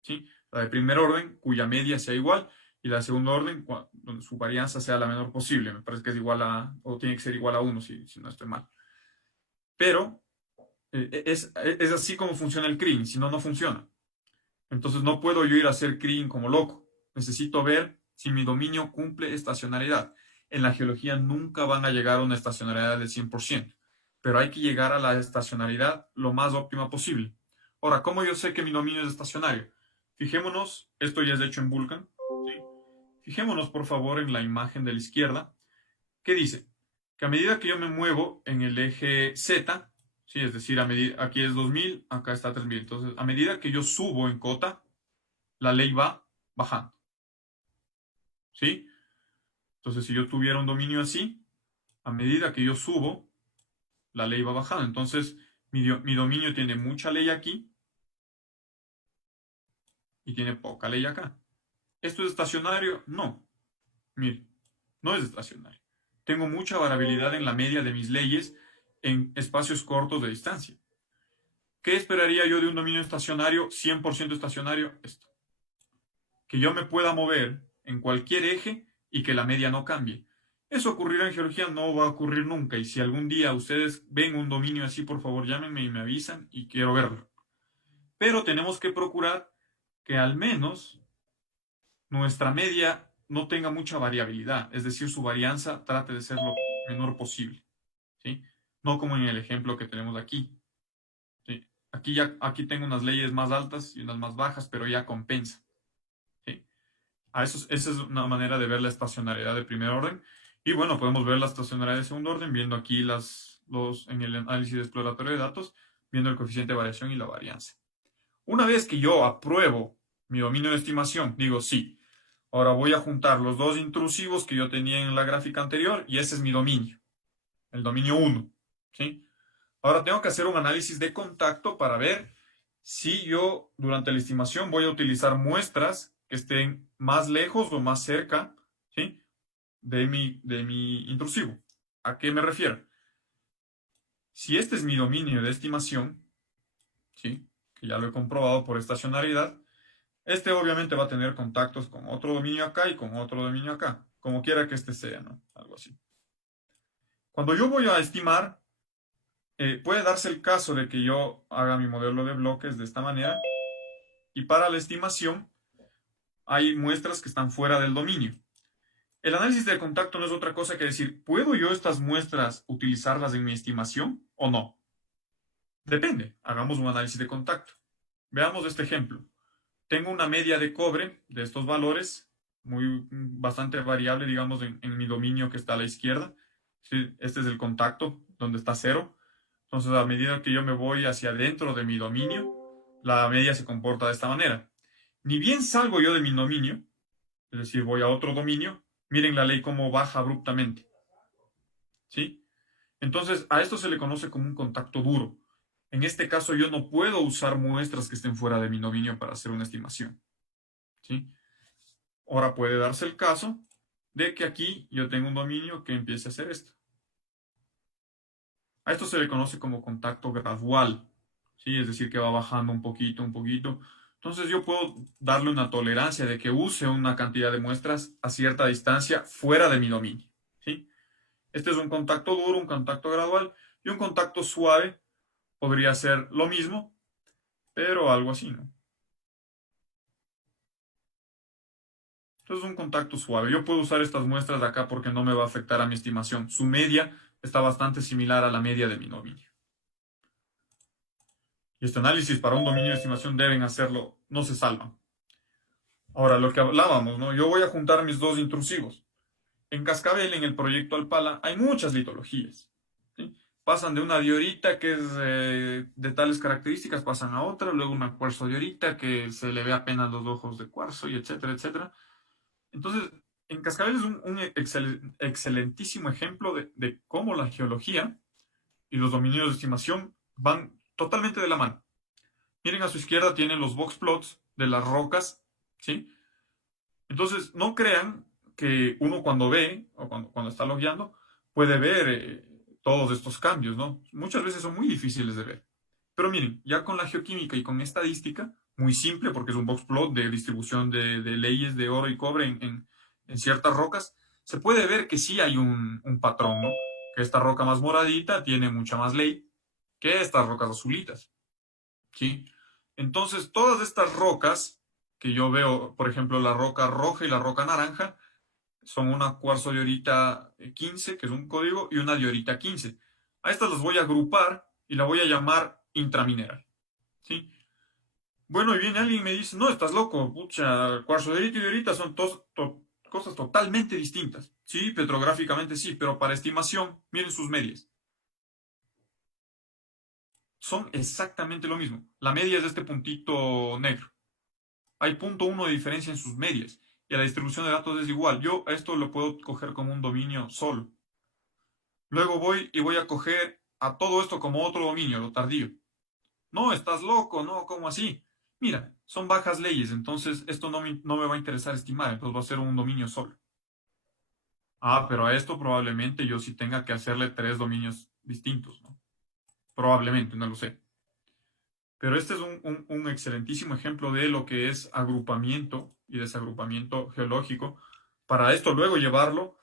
¿sí? La de primer orden, cuya media sea igual, y la de segundo orden, donde su varianza sea la menor posible. Me parece que es igual o tiene que ser igual a 1 si no estoy mal. Pero es así como funciona el kriging, si no, no funciona. Entonces no puedo yo ir a hacer kriging como loco. Necesito ver si mi dominio cumple estacionalidad. En la geología nunca van a llegar a una estacionalidad del 100%, pero hay que llegar a la estacionalidad lo más óptima posible. Ahora, ¿cómo yo sé que mi dominio es estacionario? Fijémonos, esto ya es hecho en Vulkan, ¿sí? Fijémonos por favor en la imagen de la izquierda. ¿Qué dice? Que a medida que yo me muevo en el eje Z, ¿sí? Es decir, aquí es 2000, acá está 3000. Entonces, a medida que yo subo en cota, la ley va bajando, ¿sí? Entonces, si yo tuviera un dominio así, a medida que yo subo, la ley va bajando. Entonces, mi dominio tiene mucha ley aquí y tiene poca ley acá. ¿Esto es estacionario? No. Mire, no es estacionario. Tengo mucha variabilidad en la media de mis leyes en espacios cortos de distancia. ¿Qué esperaría yo de un dominio estacionario, 100% estacionario? Esto. Que yo me pueda mover en cualquier eje y que la media no cambie. Eso ocurrirá en geología, no va a ocurrir nunca. Y si algún día ustedes ven un dominio así, por favor llámenme y me avisan y quiero verlo. Pero tenemos que procurar que al menos nuestra media no tenga mucha variabilidad, es decir, su varianza trate de ser lo menor posible, ¿sí? No como en el ejemplo que tenemos aquí, ¿sí? Aquí tengo unas leyes más altas y unas más bajas, pero ya compensa, ¿sí? Esa es una manera de ver la estacionariedad de primer orden. Y bueno, podemos ver la estacionariedad de segundo orden viendo aquí en el análisis exploratorio de datos, viendo el coeficiente de variación y la varianza. Una vez que yo apruebo mi dominio de estimación, digo sí. Ahora voy a juntar los dos intrusivos que yo tenía en la gráfica anterior y ese es mi dominio, el dominio 1, ¿sí? Ahora tengo que hacer un análisis de contacto para ver si yo durante la estimación voy a utilizar muestras que estén más lejos o más cerca, ¿sí? de mi intrusivo. ¿A qué me refiero? Si este es mi dominio de estimación, ¿sí? Que ya lo he comprobado por estacionalidad, este obviamente va a tener contactos con otro dominio acá y con otro dominio acá, como quiera que este sea, ¿no? Algo así. Cuando yo voy a estimar, puede darse el caso de que yo haga mi modelo de bloques de esta manera y para la estimación hay muestras que están fuera del dominio. El análisis de contacto no es otra cosa que decir, ¿puedo yo estas muestras utilizarlas en mi estimación o no? Depende, hagamos un análisis de contacto. Veamos este ejemplo. Tengo una media de cobre de estos valores, bastante variable, digamos, en mi dominio que está a la izquierda. Sí, este es el contacto, donde está cero. Entonces, a medida que yo me voy hacia adentro de mi dominio, la media se comporta de esta manera. Ni bien salgo yo de mi dominio, es decir, voy a otro dominio, miren la ley cómo baja abruptamente. ¿Sí? Entonces, a esto se le conoce como un contacto duro. En este caso, yo no puedo usar muestras que estén fuera de mi dominio para hacer una estimación. ¿Sí? Ahora puede darse el caso de que aquí yo tengo un dominio que empiece a hacer esto. A esto se le conoce como contacto gradual. ¿Sí? Es decir, que va bajando un poquito, un poquito. Entonces yo puedo darle una tolerancia de que use una cantidad de muestras a cierta distancia fuera de mi dominio. ¿Sí? Este es un contacto duro, un contacto gradual, y un contacto suave podría ser lo mismo, pero algo así, ¿no? Entonces un contacto suave. Yo puedo usar estas muestras de acá porque no me va a afectar a mi estimación. Su media está bastante similar a la media de mi dominio. Y este análisis para un dominio de estimación deben hacerlo, no se salvan. Ahora, lo que hablábamos, ¿no? Yo voy a juntar mis dos intrusivos. En Cascabel, en el proyecto Alpala, hay muchas litologías. ¿Sí? Pasan de una diorita que es de tales características, pasan a otra, luego una cuarzo diorita que se le ve apenas los ojos de cuarzo y etcétera, etcétera. Entonces, en Cascabel es un excelentísimo ejemplo de cómo la geología y los dominios de estimación van totalmente de la mano. Miren, a su izquierda tienen los box plots de las rocas, ¿sí? Entonces, no crean que uno cuando ve o cuando está logueando puede ver todos estos cambios, ¿no? Muchas veces son muy difíciles de ver. Pero miren, ya con la geoquímica y con estadística, muy simple porque es un box plot de distribución de leyes de oro y cobre en ciertas rocas, se puede ver que sí hay un patrón, ¿no? Que esta roca más moradita tiene mucha más ley que estas rocas azulitas, ¿sí? Entonces, todas estas rocas que yo veo, por ejemplo, la roca roja y la roca naranja, son una cuarzo diorita 15, que es un código, y una diorita 15. A estas las voy a agrupar y la voy a llamar intramineral, ¿sí? Bueno, y viene alguien y me dice, no, estás loco, pucha, cuarzo diorita y diorita son cosas totalmente distintas. Sí, petrográficamente sí, pero para estimación, miren sus medias. Son exactamente lo mismo. La media es de este puntito negro. Hay 0,1 de diferencia en sus medias. Y la distribución de datos es igual. Yo a esto lo puedo coger como un dominio solo. Luego voy y voy a coger a todo esto como otro dominio, lo tardío. No, estás loco, no, ¿cómo así? Mira, son bajas leyes, entonces esto no me va a interesar estimar, entonces va a ser un dominio solo. Ah, pero a esto probablemente yo sí tenga que hacerle tres dominios distintos, ¿no? Probablemente, no lo sé. Pero este es un excelentísimo ejemplo de lo que es agrupamiento y desagrupamiento geológico. Para esto luego llevarlo,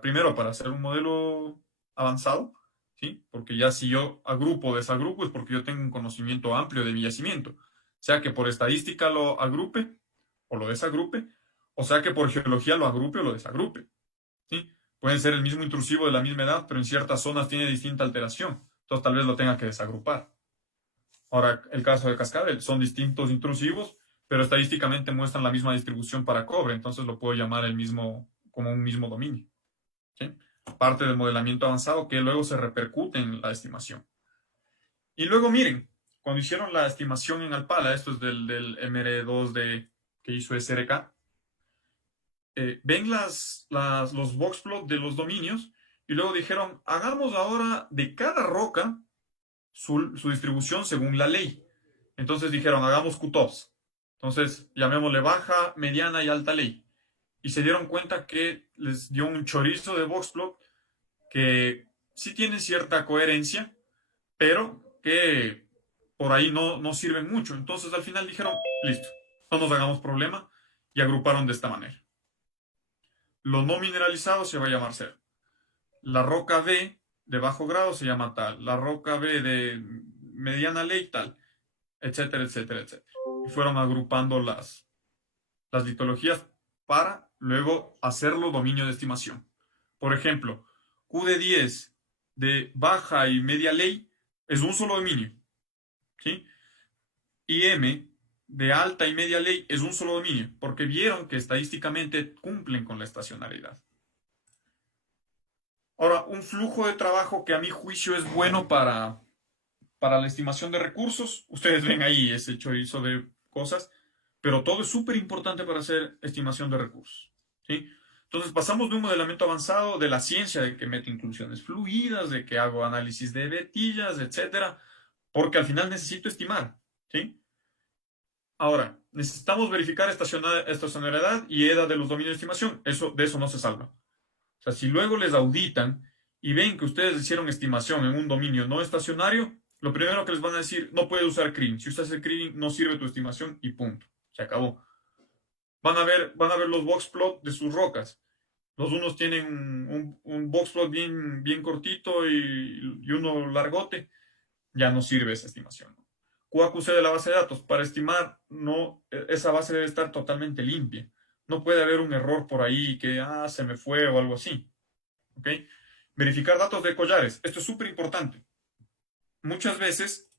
primero para hacer un modelo avanzado, ¿sí? Porque ya si yo agrupo o desagrupo es porque yo tengo un conocimiento amplio de mi yacimiento. Sea que por estadística lo agrupe o lo desagrupe, o sea que por geología lo agrupe o lo desagrupe, ¿sí? Pueden ser el mismo intrusivo de la misma edad, pero en ciertas zonas tiene distinta alteración. Entonces tal vez lo tenga que desagrupar. Ahora, el caso de Cascabel, son distintos intrusivos, pero estadísticamente muestran la misma distribución para cobre, entonces lo puedo llamar como un mismo dominio. ¿Sí? Parte del modelamiento avanzado que luego se repercute en la estimación. Y luego miren, cuando hicieron la estimación en Alpala, esto es del MR2 que hizo SRK, ven los boxplot de los dominios y luego dijeron, hagamos ahora de cada roca su distribución según la ley. Entonces dijeron, hagamos cutoffs. Entonces, llamémosle baja, mediana y alta ley. Y se dieron cuenta que les dio un chorizo de boxplot que sí tiene cierta coherencia, pero que por ahí no sirven mucho. Entonces, al final dijeron, listo, no nos hagamos problema y agruparon de esta manera. Lo no mineralizado se va a llamar cero. La roca B de bajo grado se llama tal, la roca B de mediana ley tal, etcétera, etcétera, etcétera. Y fueron agrupando las litologías para luego hacerlo dominio de estimación. Por ejemplo, Q de 10 de baja y media ley es un solo dominio, ¿sí? Y M de alta y media ley es un solo dominio, porque vieron que estadísticamente cumplen con la estacionalidad. Ahora, un flujo de trabajo que a mi juicio es bueno para la estimación de recursos. Ustedes ven ahí ese chorizo de cosas, pero todo es súper importante para hacer estimación de recursos, ¿sí? Entonces pasamos de un modelamiento avanzado de la ciencia, de que meto inclusiones fluidas, de que hago análisis de vetillas, etcétera, porque al final necesito estimar, ¿sí? Ahora, necesitamos verificar estacionalidad y edad de los dominios de estimación. De eso no se salva. O sea, si luego les auditan y ven que ustedes hicieron estimación en un dominio no estacionario, lo primero que les van a decir, no puede usar CRIN. Si usas el CRIN, no sirve tu estimación y punto. Se acabó. Van a ver los box plot de sus rocas. Los unos tienen un box plot bien cortito y uno largote. Ya no sirve esa estimación. QAQC de la base de datos. Para estimar, no, esa base debe estar totalmente limpia. No puede haber un error por ahí que se me fue o algo así. ¿Ok? Verificar datos de collares. Esto es súper importante. Muchas veces,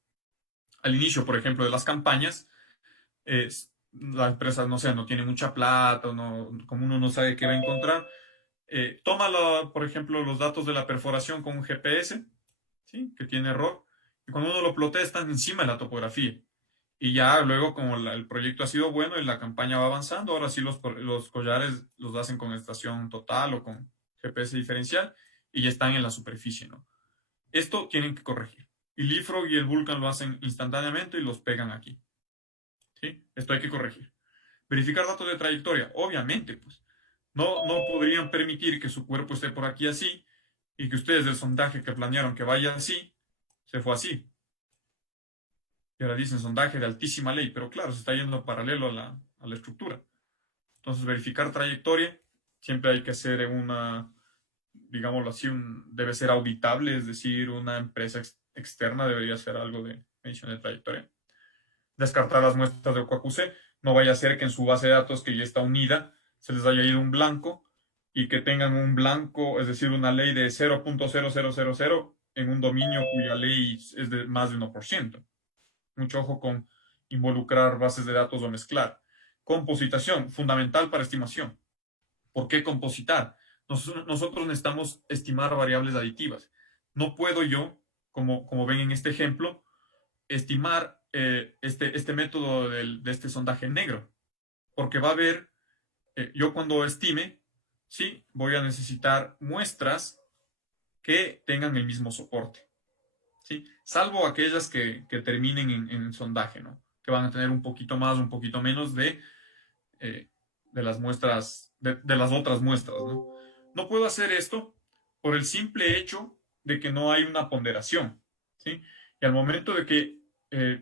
al inicio, por ejemplo, de las campañas, la empresa, no sé, no tiene mucha plata, no, como uno no sabe qué va a encontrar, toma, por ejemplo, los datos de la perforación con un GPS, ¿sí? Que tiene error, y cuando uno lo plotea están encima de la topografía. Y ya luego, como el proyecto ha sido bueno y la campaña va avanzando, ahora sí los collares los hacen con estación total o con GPS diferencial y ya están en la superficie, ¿no? Esto tienen que corregir. Y Leapfrog y el Vulkan lo hacen instantáneamente y los pegan aquí, ¿sí? Esto hay que corregir. Verificar datos de trayectoria, obviamente, pues. No podrían permitir que su cuerpo esté por aquí así y que ustedes del sondaje que planearon que vaya así, se fue así. Y ahora dicen sondaje de altísima ley, pero claro, se está yendo paralelo a la estructura. Entonces, verificar trayectoria, siempre hay que hacer digámoslo así, debe ser auditable, es decir, una empresa externa debería hacer algo de medición de trayectoria. Descartar las muestras de OQAQC, no vaya a ser que en su base de datos que ya está unida se les haya ido un blanco y que tengan un blanco, es decir, una ley de 0.0000 en un dominio cuya ley es de más de 1%. Mucho ojo con involucrar bases de datos o mezclar. Compositación, fundamental para estimación. ¿Por qué compositar? Nosotros necesitamos estimar variables aditivas. No puedo yo, como ven en este ejemplo, estimar este método de este sondaje negro, porque va a haber, yo cuando estime, sí, voy a necesitar muestras que tengan el mismo soporte. ¿Sí? Salvo aquellas que terminen en sondaje, ¿no? Que van a tener un poquito más, un poquito menos de las muestras, de las otras muestras, ¿no? No puedo hacer esto por el simple hecho de que no hay una ponderación, ¿sí? Y al momento de que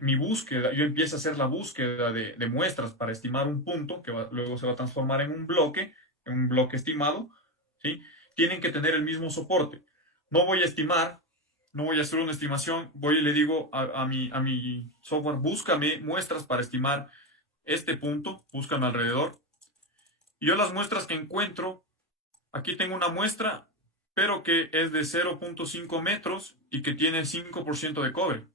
mi búsqueda, yo empiezo a hacer la búsqueda de muestras para estimar un punto, que luego se va a transformar en un bloque estimado, ¿sí? Tienen que tener el mismo soporte. No voy a estimar, no voy a hacer una estimación, voy y le digo a mi software, búscame muestras para estimar este punto, búscame alrededor. Y yo las muestras que encuentro, aquí tengo una muestra, pero que es de 0.5 metros y que tiene 5% de cobre.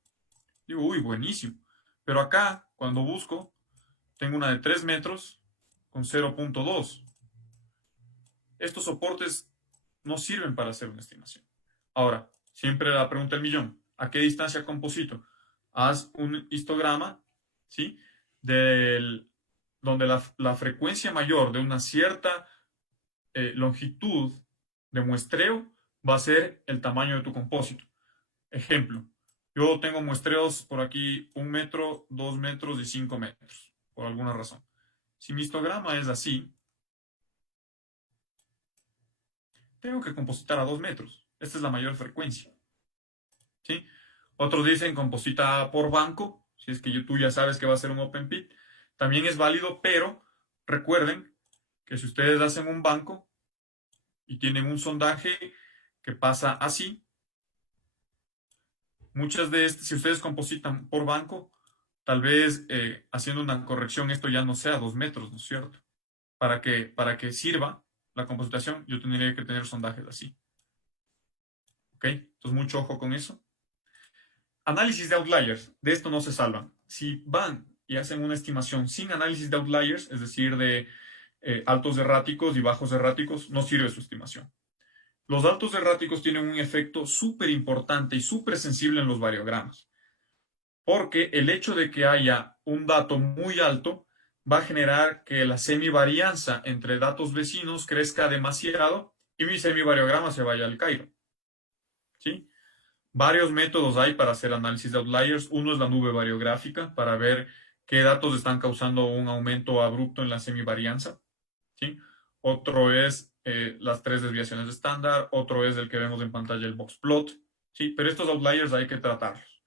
Digo, uy, buenísimo. Pero acá, cuando busco, tengo una de 3 metros con 0.2. Estos soportes no sirven para hacer una estimación. Ahora, siempre la pregunta del millón, ¿a qué distancia composito? Haz un histograma, ¿sí? Donde la frecuencia mayor de una cierta longitud de muestreo va a ser el tamaño de tu compósito. Ejemplo, yo tengo muestreos por aquí 1 metro, 2 metros y 5 metros, por alguna razón. Si mi histograma es así, tengo que compositar a 2 metros. Esta es la mayor frecuencia. ¿Sí? Otros dicen composita por banco, si es que tú ya sabes que va a ser un open pit. También es válido, pero recuerden que si ustedes hacen un banco y tienen un sondaje que pasa así, Muchas de estas, si ustedes compositan por banco, tal vez haciendo una corrección esto ya no sea 2 metros, ¿no es cierto? Para que sirva la compositación, yo tendría que tener sondajes así. ¿Ok? Entonces, mucho ojo con eso. Análisis de outliers. De esto no se salvan. Si van y hacen una estimación sin análisis de outliers, es decir, de altos erráticos y bajos erráticos, no sirve su estimación. Los altos erráticos tienen un efecto súper importante y súper sensible en los variogramas, porque el hecho de que haya un dato muy alto va a generar que la semivarianza entre datos vecinos crezca demasiado y mi semivariograma se vaya al Cairo. ¿Sí? Varios métodos hay para hacer análisis de outliers. Uno es la nube variográfica para ver qué datos están causando un aumento abrupto en la semivarianza. ¿Sí? Otro es las tres desviaciones de estándar. Otro es el que vemos en pantalla, el box plot. ¿Sí? Pero estos outliers hay que tratarlos.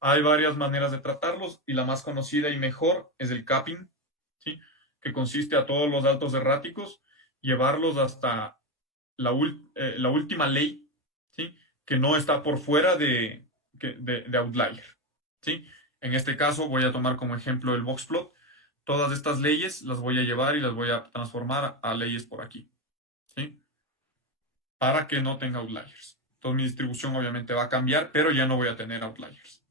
Hay varias maneras de tratarlos y la más conocida y mejor es el capping, ¿sí? Que consiste a todos los datos erráticos llevarlos hasta la última ley, ¿sí? Que no está por fuera de outlier. ¿Sí? En este caso voy a tomar como ejemplo el boxplot. Todas estas leyes las voy a llevar y las voy a transformar a leyes por aquí. ¿Sí? Para que no tenga outliers. Entonces mi distribución obviamente va a cambiar, pero ya no voy a tener outliers.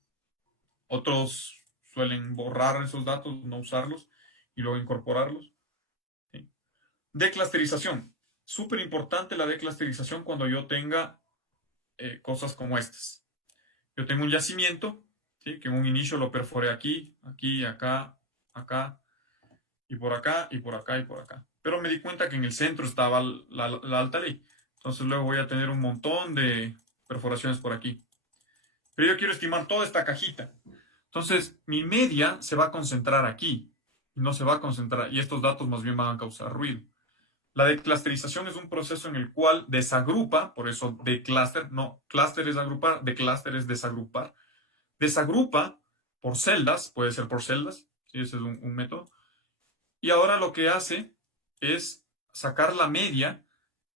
Otros suelen borrar esos datos, no usarlos y luego incorporarlos. ¿Sí? Declusterización. Súper importante la declusterización cuando yo tenga cosas como estas. Yo tengo un yacimiento, ¿sí? Que en un inicio lo perforé aquí, aquí, acá, acá, y por acá, y por acá, y por acá. Pero me di cuenta que en el centro estaba la alta ley. Entonces luego voy a tener un montón de perforaciones por aquí. Pero yo quiero estimar toda esta cajita. Entonces, mi media se va a concentrar aquí. Y no se va a concentrar. Y estos datos más bien van a causar ruido. La declusterización es un proceso en el cual desagrupa, por eso de clúster, no, clúster es agrupar, de clúster es desagrupar. Desagrupa por celdas, puede ser por celdas, ¿sí? Ese es un método. Y ahora lo que hace es sacar la media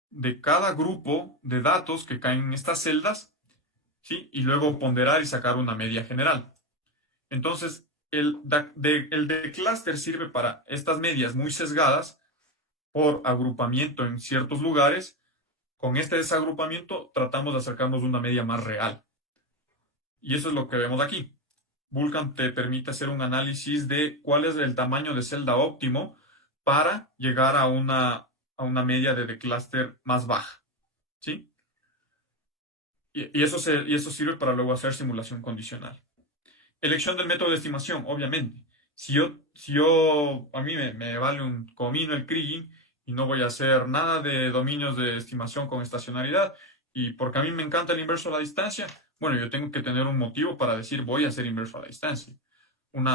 de cada grupo de datos que caen en estas celdas, ¿sí? Y luego ponderar y sacar una media general. Entonces, el de clúster sirve para estas medias muy sesgadas por agrupamiento en ciertos lugares. Con este desagrupamiento tratamos de acercarnos a una media más real. Y eso es lo que vemos aquí. Vulkan te permite hacer un análisis de cuál es el tamaño de celda óptimo para llegar a una media de clúster más baja. ¿Sí? Y eso sirve para luego hacer simulación condicional. Elección del método de estimación, obviamente. A mí me vale un comino el kriging y no voy a hacer nada de dominios de estimación con estacionalidad, y porque a mí me encanta el inverso a la distancia, bueno, yo tengo que tener un motivo para decir voy a hacer inverso a la distancia. En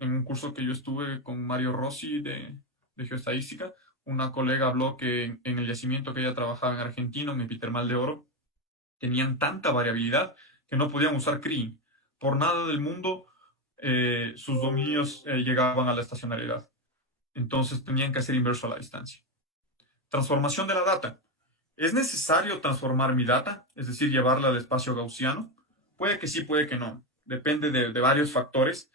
un curso que yo estuve con Mario Rossi de geoestadística, una colega habló que en el yacimiento que ella trabajaba en Argentina, en Epitermal de Oro, tenían tanta variabilidad que no podían usar kriging. Por nada del mundo sus dominios llegaban a la estacionalidad. Entonces tenían que hacer inverso a la distancia. Transformación de la data. ¿Es necesario transformar mi data? Es decir, llevarla al espacio gaussiano. Puede que sí, puede que no. Depende de varios factores.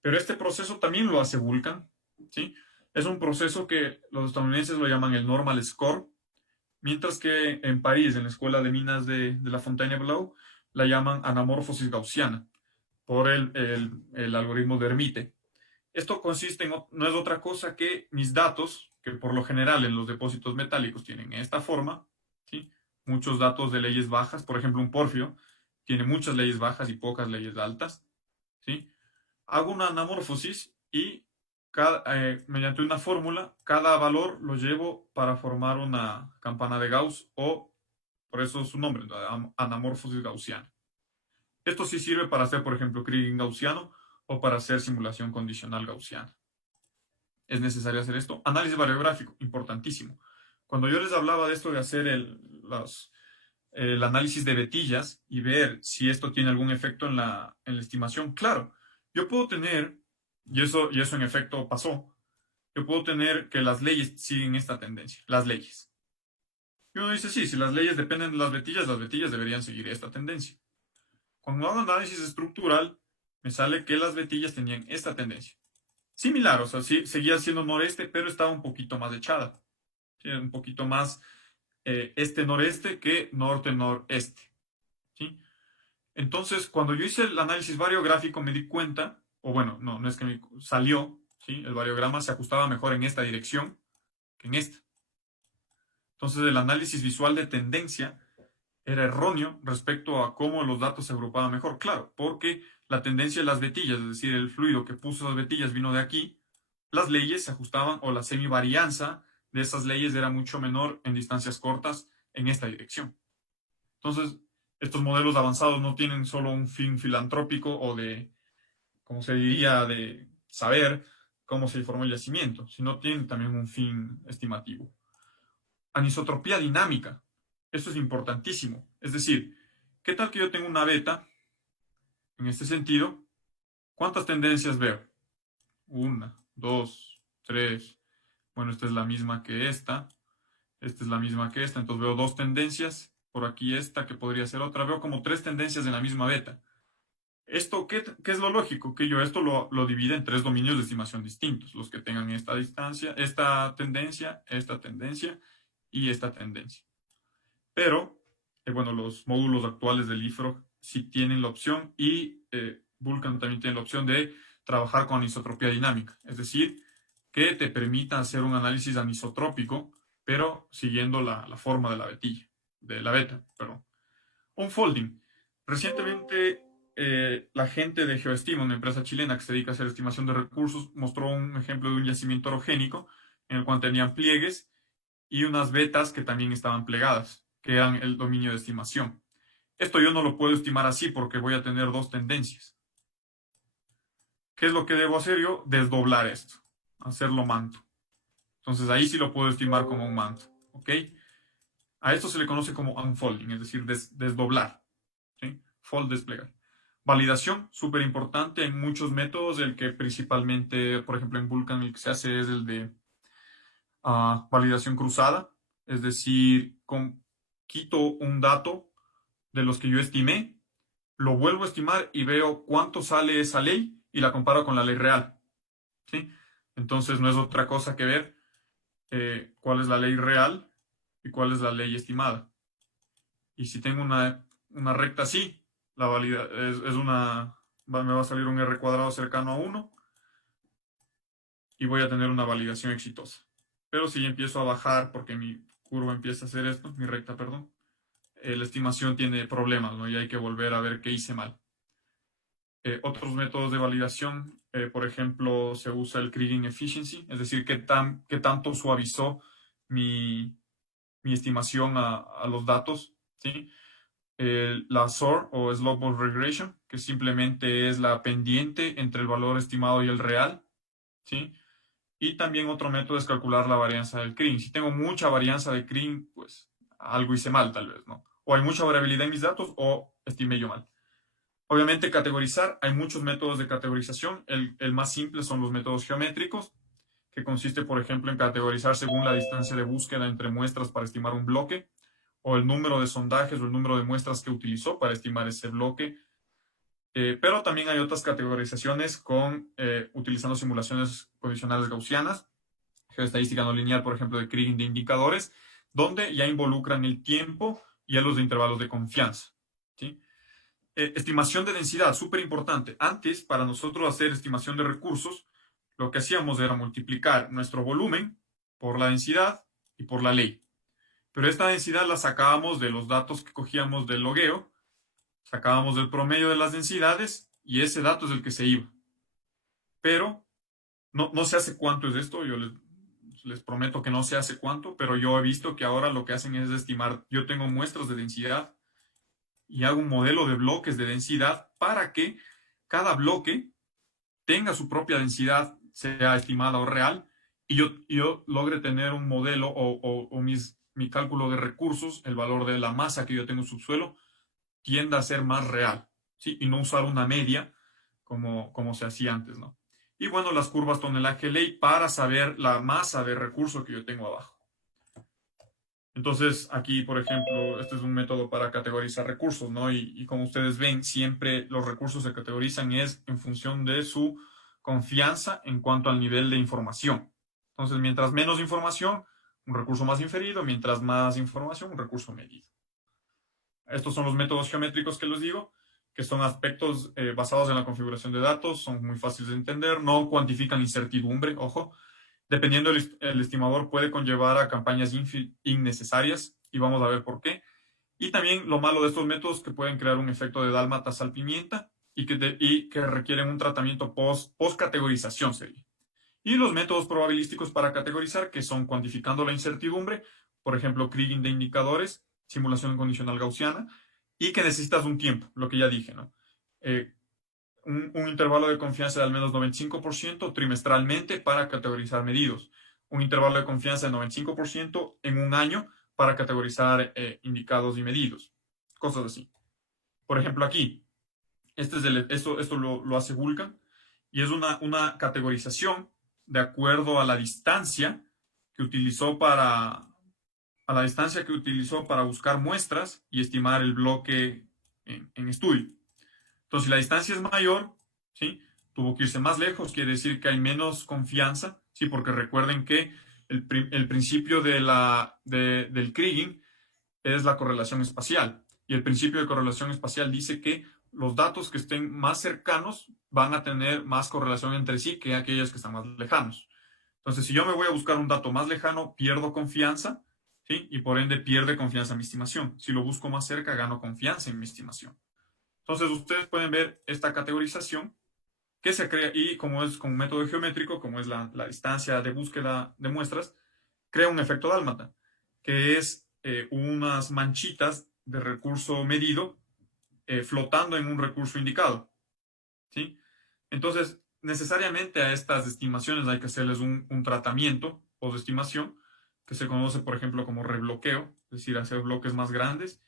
Pero este proceso también lo hace Vulkan. ¿Sí? Es un proceso que los estadounidenses lo llaman el normal score, mientras que en París, en la Escuela de Minas de la Fontainebleau, la llaman anamorfosis gaussiana por el algoritmo de Hermite. Esto consiste no es otra cosa que mis datos, que por lo general en los depósitos metálicos tienen esta forma, ¿sí? Muchos datos de leyes bajas, por ejemplo un porfio tiene muchas leyes bajas y pocas leyes altas, ¿sí? Hago una anamorfosis y mediante una fórmula, cada valor lo llevo para formar una campana de Gauss, o por eso su nombre, anamorfosis gaussiana. Esto sí sirve para hacer, por ejemplo, Kriging gaussiano o para hacer simulación condicional gaussiana. ¿Es necesario hacer esto? Análisis variográfico, importantísimo. Cuando yo les hablaba de esto de hacer el análisis de vetillas y ver si esto tiene algún efecto en la estimación, claro, yo puedo tener, y eso en efecto pasó, yo puedo tener que las leyes siguen esta tendencia, las leyes. Y uno dice, sí, si las leyes dependen de las vetillas deberían seguir esta tendencia. Cuando hago análisis estructural, me sale que las vetillas tenían esta tendencia. Similar, o sea, sí, seguía siendo noreste, pero estaba un poquito más echada. ¿Sí? Un poquito más este-noreste que norte-noreste. ¿Sí? Entonces, cuando yo hice el análisis variográfico, me di cuenta, o bueno, no es que me salió, ¿sí? El variograma se ajustaba mejor en esta dirección que en esta. Entonces, el análisis visual de tendencia era erróneo respecto a cómo los datos se agrupaban mejor. Claro, porque la tendencia de las vetillas, es decir, el fluido que puso las vetillas vino de aquí, las leyes se ajustaban o la semivarianza de esas leyes era mucho menor en distancias cortas en esta dirección. Entonces, estos modelos avanzados no tienen solo un fin filantrópico o de, como se diría, de saber cómo se formó el yacimiento, sino tienen también un fin estimativo. Anisotropía dinámica. Esto es importantísimo. Es decir, ¿qué tal que yo tengo una beta? En este sentido, ¿cuántas tendencias veo? Una, dos, tres. Bueno, esta es la misma que esta. Esta es la misma que esta. Entonces veo dos tendencias. Por aquí esta, que podría ser otra. Veo como tres tendencias en la misma beta. ¿Esto qué es lo lógico? Que yo esto lo divide en tres dominios de estimación distintos. Los que tengan esta distancia, esta tendencia y esta tendencia. Pero, bueno, los módulos actuales del IFROG sí tienen la opción y Vulkan también tiene la opción de trabajar con anisotropía dinámica. Es decir, que te permita hacer un análisis anisotrópico, pero siguiendo la forma de la vetilla, de la beta, perdón. Unfolding. Recientemente, la gente de Geoestima, una empresa chilena que se dedica a hacer estimación de recursos, mostró un ejemplo de un yacimiento orogénico en el cual tenían pliegues y unas vetas que también estaban plegadas, que eran el dominio de estimación. Esto yo no lo puedo estimar así porque voy a tener dos tendencias. ¿Qué es lo que debo hacer yo? Desdoblar esto, hacerlo manto. Entonces ahí sí lo puedo estimar como un manto, ¿ok? A esto se le conoce como unfolding, es decir, desdoblar, ¿sí? Fold, desplegar. Validación, súper importante en muchos métodos, el que principalmente, por ejemplo, en Vulkan el que se hace es el de validación cruzada, es decir, quito un dato de los que yo estimé, lo vuelvo a estimar y veo cuánto sale esa ley y la comparo con la ley real, ¿sí? Entonces no es otra cosa que ver cuál es la ley real y cuál es la ley estimada. Y si tengo una recta así, la valida es una, me va a salir un R cuadrado cercano a 1 y voy a tener una validación exitosa. Pero si empiezo a bajar porque mi curva empieza a hacer esto, mi recta, perdón, la estimación tiene problemas, ¿no? Y hay que volver a ver qué hice mal. Otros métodos de validación, por ejemplo, se usa el Kriging Efficiency, es decir, qué tanto suavizó mi estimación a los datos, ¿sí? La SOR o Slopewise Regression, que simplemente es la pendiente entre el valor estimado y el real, ¿sí? Y también otro método es calcular la varianza del Kriging. Si tengo mucha varianza de Kriging, pues algo hice mal tal vez, ¿no? O hay mucha variabilidad en mis datos o estimé yo mal. Obviamente categorizar, hay muchos métodos de categorización. El más simple son los métodos geométricos, que consiste, por ejemplo, en categorizar según la distancia de búsqueda entre muestras para estimar un bloque, o el número de sondajes o el número de muestras que utilizó para estimar ese bloque. Pero también hay otras categorizaciones utilizando simulaciones condicionales gaussianas, geoestadística no lineal, por ejemplo, de Kriging de indicadores, donde ya involucran el tiempo y a los de intervalos de confianza, ¿sí? Estimación de densidad, súper importante. Antes, para nosotros hacer estimación de recursos, lo que hacíamos era multiplicar nuestro volumen por la densidad y por la ley. Pero esta densidad la sacábamos de los datos que cogíamos del logueo, sacábamos del promedio de las densidades y ese dato es el que se iba. Pero no se hace cuánto es esto, yo les prometo que no se hace cuánto, pero yo he visto que ahora lo que hacen es estimar, yo tengo muestras de densidad y hago un modelo de bloques de densidad para que cada bloque tenga su propia densidad, sea estimada o real, y yo logre tener un modelo o mi cálculo de recursos, el valor de la masa que yo tengo en subsuelo, tienda a ser más real, ¿sí? Y no usar una media como se hacía antes, ¿no? Y bueno, las curvas tonelaje ley para saber la masa de recurso que yo tengo abajo. Entonces, aquí, por ejemplo, este es un método para categorizar recursos, ¿no? Y como ustedes ven, siempre los recursos se categorizan es en función de su confianza en cuanto al nivel de información. Entonces, mientras menos información, un recurso más inferido, mientras más información, un recurso medido. Estos son los métodos geométricos que les digo, que son aspectos basados en la configuración de datos, son muy fáciles de entender, no cuantifican incertidumbre, ojo. Dependiendo el estimador puede conllevar a campañas innecesarias y vamos a ver por qué. Y también lo malo de estos métodos que pueden crear un efecto de dálmata sal pimienta y que requieren un tratamiento post-categorización sería. Y los métodos probabilísticos para categorizar, que son cuantificando la incertidumbre, por ejemplo, Kriging de indicadores, simulación condicional gaussiana, y que necesitas un tiempo, lo que ya dije, ¿no? Eh, un intervalo de confianza de al menos 95% trimestralmente para categorizar medidos. Un intervalo de confianza de 95% en un año para categorizar indicados y medidos. Cosas así. Por ejemplo, aquí, esto lo hace Vulkan y es una categorización de acuerdo a la distancia que utilizó para buscar muestras y estimar el bloque en estudio. Entonces, si la distancia es mayor, ¿sí? Tuvo que irse más lejos, quiere decir que hay menos confianza, ¿sí? Porque recuerden que el principio del Kriging es la correlación espacial. Y el principio de correlación espacial dice que los datos que estén más cercanos van a tener más correlación entre sí que aquellos que están más lejanos. Entonces, si yo me voy a buscar un dato más lejano, pierdo confianza, ¿sí? Y por ende pierde confianza en mi estimación. Si lo busco más cerca, gano confianza en mi estimación. Entonces, ustedes pueden ver esta categorización que se crea y como es con un método geométrico, como es la distancia de búsqueda de muestras, crea un efecto dálmata, que es unas manchitas de recurso medido flotando en un recurso indicado. ¿Sí? Entonces, necesariamente a estas estimaciones hay que hacerles un tratamiento o de estimación que se conoce, por ejemplo, como rebloqueo, es decir, hacer bloques más grandes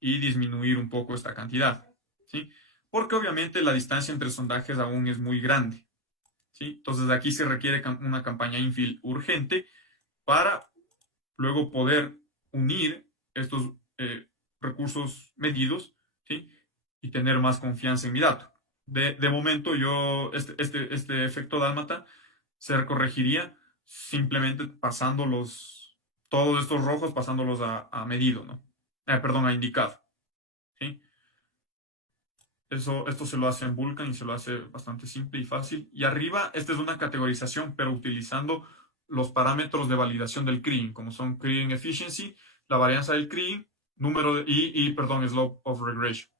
y disminuir un poco esta cantidad. ¿Sí? Porque obviamente la distancia entre sondajes aún es muy grande. ¿Sí? Entonces, aquí se requiere una campaña infill urgente para luego poder unir estos recursos medidos, ¿sí? Y tener más confianza en mi dato. De momento, este efecto dálmata se corregiría simplemente pasando todos estos rojos, pasándolos a medido, ¿no? Perdón, a indicado, ¿sí? Esto se lo hace en Vulkan y se lo hace bastante simple y fácil. Y arriba, esta es una categorización, pero utilizando los parámetros de validación del Kriging, como son Kriging Efficiency, la varianza del Kriging, perdón, Slope of Regression.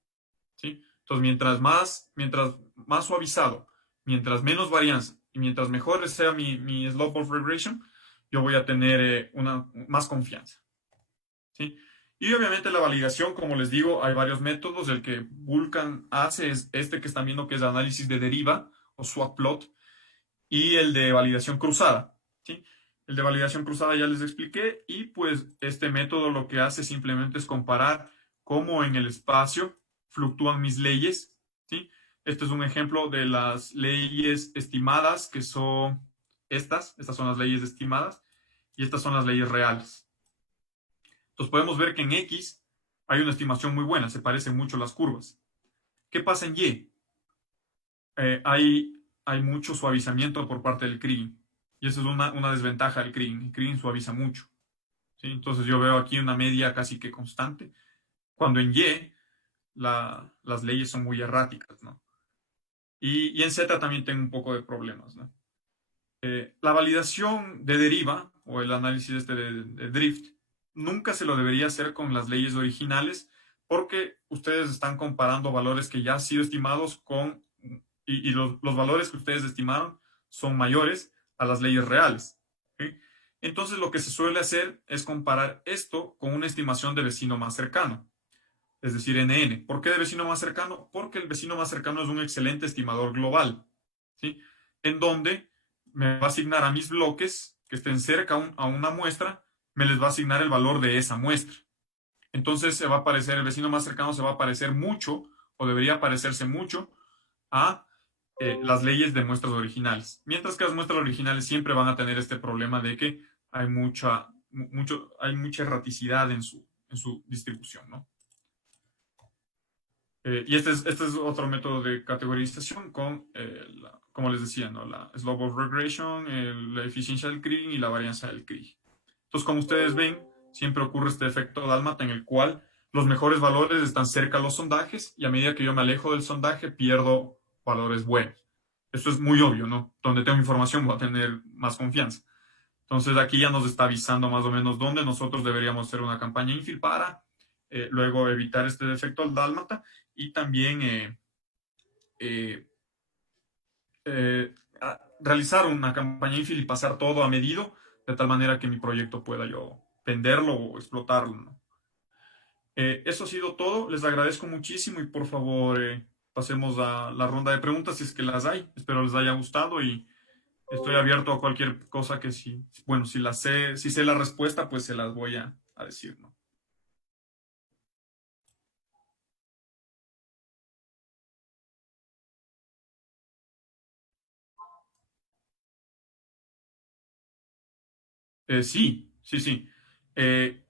¿Sí? Entonces, mientras más suavizado, mientras menos varianza y mientras mejor sea mi Slope of Regression, yo voy a tener más confianza. ¿Sí? Y obviamente la validación, como les digo, hay varios métodos. El que Vulkan hace es este que están viendo, que es análisis de deriva o swap plot, y el de validación cruzada. ¿Sí? El de validación cruzada ya les expliqué, y pues este método lo que hace simplemente es comparar cómo en el espacio fluctúan mis leyes. ¿Sí? Este es un ejemplo de las leyes estimadas, que son estas son las leyes estimadas, y estas son las leyes reales. Entonces podemos ver que en X hay una estimación muy buena, se parecen mucho las curvas. ¿Qué pasa en Y? Hay mucho suavizamiento por parte del Kriging. Y esa es una desventaja del Kriging. El Kriging suaviza mucho. ¿Sí? Entonces yo veo aquí una media casi que constante. Cuando en Y las leyes son muy erráticas, ¿no? Y en Z también tengo un poco de problemas, ¿no? La validación de deriva o el análisis de drift nunca se lo debería hacer con las leyes originales porque ustedes están comparando valores que ya han sido estimados y los valores que ustedes estimaron son mayores a las leyes reales. ¿Sí? Entonces lo que se suele hacer es comparar esto con una estimación de vecino más cercano, es decir, NN. ¿Por qué de vecino más cercano? Porque el vecino más cercano es un excelente estimador global, ¿sí? En donde me va a asignar a mis bloques que estén cerca a una muestra, me les va a asignar el valor de esa muestra. Entonces el vecino más cercano se va a parecer mucho, o debería parecerse mucho, a las leyes de muestras originales. Mientras que las muestras originales siempre van a tener este problema de que hay hay mucha erraticidad en su distribución, ¿no? Y este es otro método de categorización con, como les decía, ¿no? La slope of regression, la eficiencia del kriging y la varianza del kriging. Entonces, como ustedes ven, siempre ocurre este efecto dálmata en el cual los mejores valores están cerca a los sondajes y a medida que yo me alejo del sondaje pierdo valores buenos. Esto es muy obvio, ¿no? Donde tengo información voy a tener más confianza. Entonces aquí ya nos está avisando más o menos dónde nosotros deberíamos hacer una campaña infill para luego evitar este efecto dálmata y también eh, realizar una campaña infill y pasar todo a medido de tal manera que mi proyecto pueda yo venderlo o explotarlo, ¿no? Eso ha sido todo. Les agradezco muchísimo y por favor pasemos a la ronda de preguntas si es que las hay. Espero les haya gustado y estoy abierto a cualquier cosa que si, bueno, si la sé, si sé la respuesta, pues se las voy a decir, ¿no? Sí, sí, sí. Eh,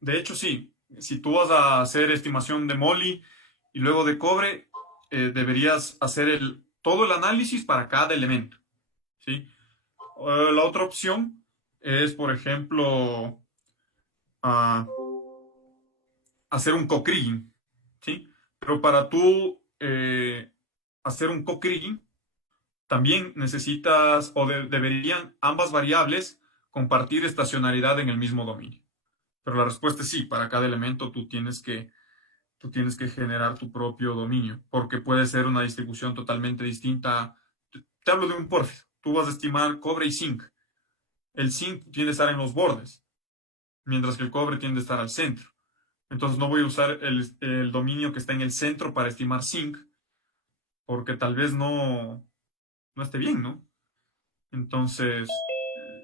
de hecho, sí. Si tú vas a hacer estimación de Molly y luego de cobre, deberías hacer todo el análisis para cada elemento, ¿sí? La otra opción es, por ejemplo, ah, hacer un co-kriging, ¿sí? Pero para tú hacer un co-kriging, también necesitas o deberían ambas variables compartir estacionalidad en el mismo dominio. Pero la respuesta es sí, para cada elemento tú tienes que generar tu propio dominio, porque puede ser una distribución totalmente distinta. Te hablo de un pórfido. Tú vas a estimar cobre y zinc. El zinc tiende a estar en los bordes, mientras que el cobre tiende a estar al centro. Entonces no voy a usar el dominio que está en el centro para estimar zinc, porque tal vez no esté bien, ¿no? Entonces,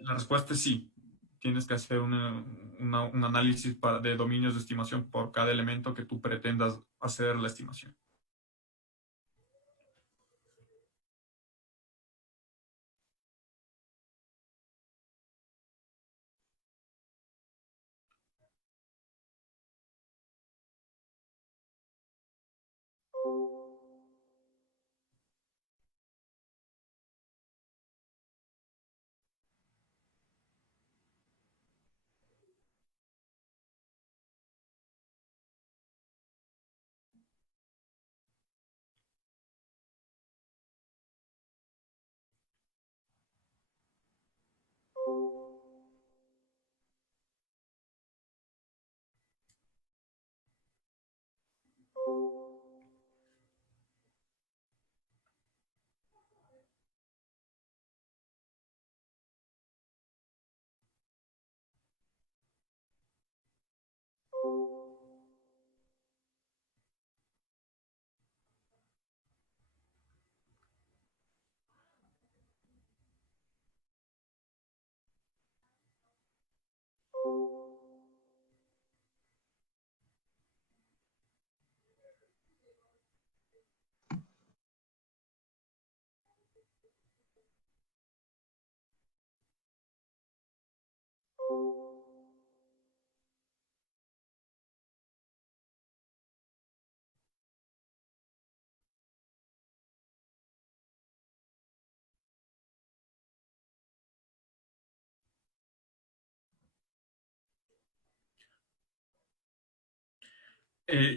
la respuesta es sí. Tienes que hacer un análisis de dominios de estimación por cada elemento que tú pretendas hacer la estimación.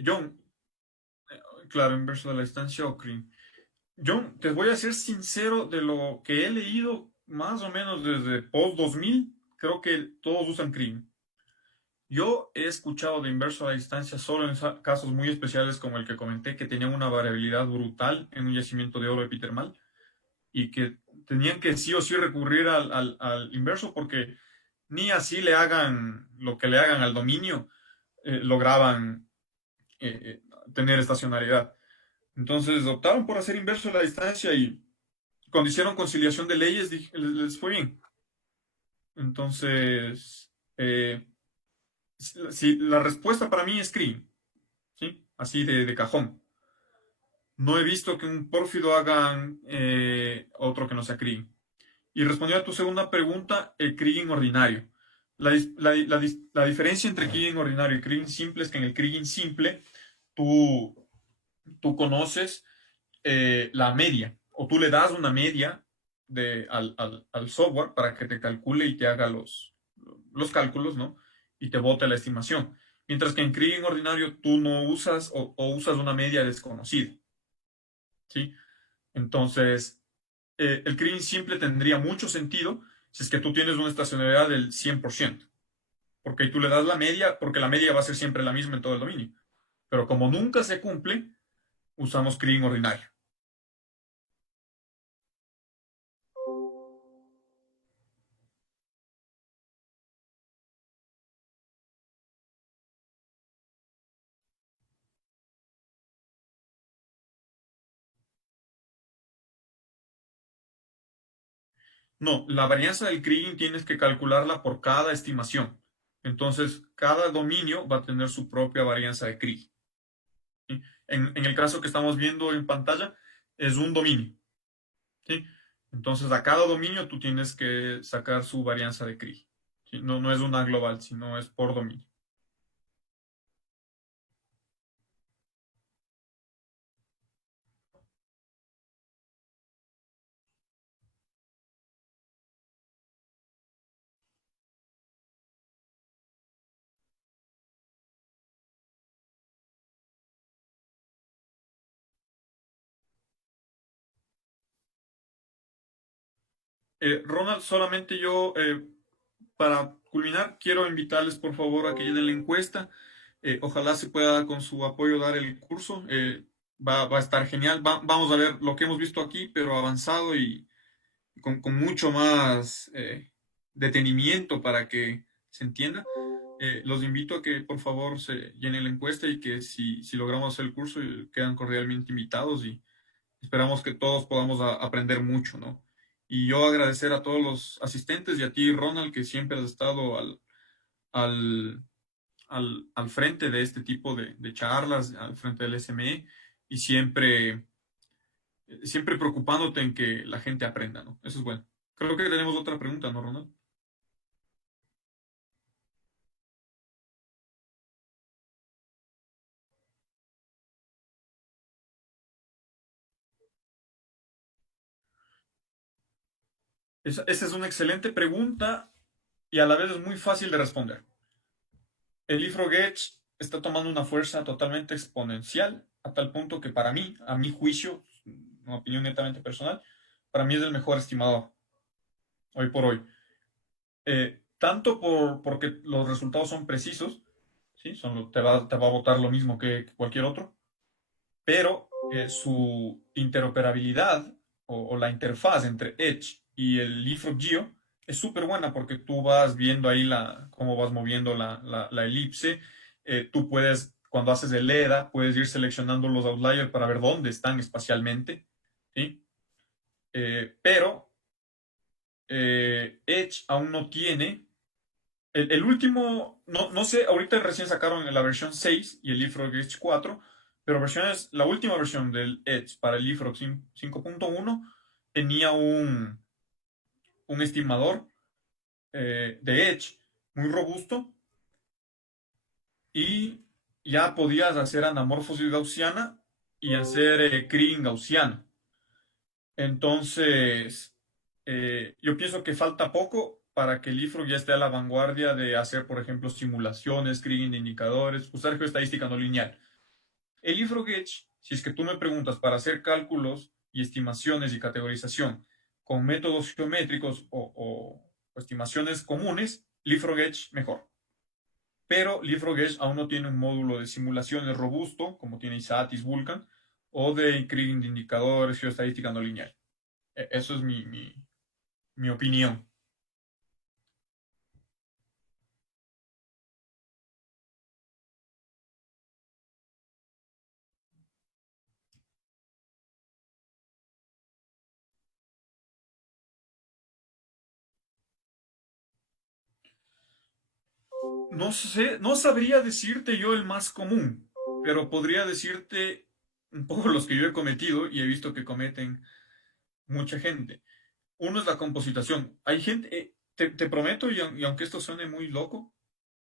John, claro, inverso de la distancia Ocrin. John, te voy a ser sincero de lo que he leído más o menos desde post 2000, creo que todos usan CRIM. Yo he escuchado de inverso a la distancia solo en casos muy especiales como el que comenté, que tenían una variabilidad brutal en un yacimiento de oro epitermal y que tenían que sí o sí recurrir al inverso porque ni así le hagan lo que le hagan al dominio, lograban tener estacionalidad. Entonces optaron por hacer inverso a la distancia y cuando hicieron conciliación de leyes les fue bien. Entonces, si, la respuesta para mí es CRIM, ¿sí? Así de cajón. No he visto que un pórfido hagan otro que no sea CRIM. Y respondiendo a tu segunda pregunta, el kriging ordinario. La diferencia entre Kriging ordinario y Kriging simple es que en el Kriging simple tú, tú conoces la media, o tú le das una media al software para que te calcule y te haga los cálculos, ¿no? Y te bote la estimación. Mientras que en Kriging ordinario tú no usas o usas una media desconocida, ¿sí? Entonces, el Kriging simple tendría mucho sentido si es que tú tienes una estacionalidad del 100%, porque ahí tú le das la media, porque la media va a ser siempre la misma en todo el dominio. Pero como nunca se cumple, usamos Kriging ordinario. No, la varianza del Kriging tienes que calcularla por cada estimación. Entonces, cada dominio va a tener su propia varianza de Kriging. ¿Sí? En el caso que estamos viendo en pantalla, es un dominio. ¿Sí? Entonces, a cada dominio tú tienes que sacar su varianza de Kriging. ¿Sí? No, no es una global, sino es por dominio. Ronald, solamente yo, para culminar, quiero invitarles por favor a que llenen la encuesta. Ojalá se pueda con su apoyo dar el curso. Va a estar genial. Vamos a ver lo que hemos visto aquí, pero avanzado y con mucho más detenimiento para que se entienda. Los invito a que por favor se llenen la encuesta y que si logramos hacer el curso quedan cordialmente invitados y esperamos que todos podamos aprender mucho, ¿no? Y yo agradecer a todos los asistentes y a ti, Ronald, que siempre has estado al, al frente de este tipo de charlas, al frente del SME y siempre preocupándote en que la gente aprenda, ¿no? Eso es bueno. Creo que tenemos otra pregunta, ¿no, Ronald? Esa es una excelente pregunta y a la vez es muy fácil de responder. El Ifrog Edge está tomando una fuerza totalmente exponencial a tal punto que para mí, a mi juicio, una opinión netamente personal, para mí es el mejor estimador hoy por hoy. Tanto porque los resultados son precisos, ¿sí? Te va a votar lo mismo que cualquier otro, pero su interoperabilidad o la interfaz entre Edge y el Leapfrog Geo es súper buena porque tú vas viendo ahí cómo vas moviendo la elipse. Tú puedes, cuando haces el EDA, puedes ir seleccionando los outliers para ver dónde están espacialmente, ¿sí? Pero Edge aún no tiene. El último, no sé, ahorita recién sacaron la versión 6 y el Leapfrog Edge 4, pero la última versión del Edge para el Leapfrog 5.1 tenía un estimador de Edge muy robusto y ya podías hacer anamorfosis gaussiana y hacer Kriging gaussiano. Entonces, yo pienso que falta poco para que el IFROG ya esté a la vanguardia de hacer, por ejemplo, simulaciones, screening de indicadores, usar geoestadística no lineal. El IFROG Edge, si es que tú me preguntas para hacer cálculos y estimaciones y categorización con métodos geométricos o estimaciones comunes, LeapFrog Edge mejor. Pero LeapFrog Edge aún no tiene un módulo de simulaciones robusto, como tiene ISATIS, Vulkan, o de screening de indicadores, geoestadística no lineal. Eso es mi opinión. No sé, no sabría decirte yo el más común, pero podría decirte un poco los que yo he cometido y he visto que cometen mucha gente. Uno es la compositación. Hay gente, te prometo, y aunque esto suene muy loco,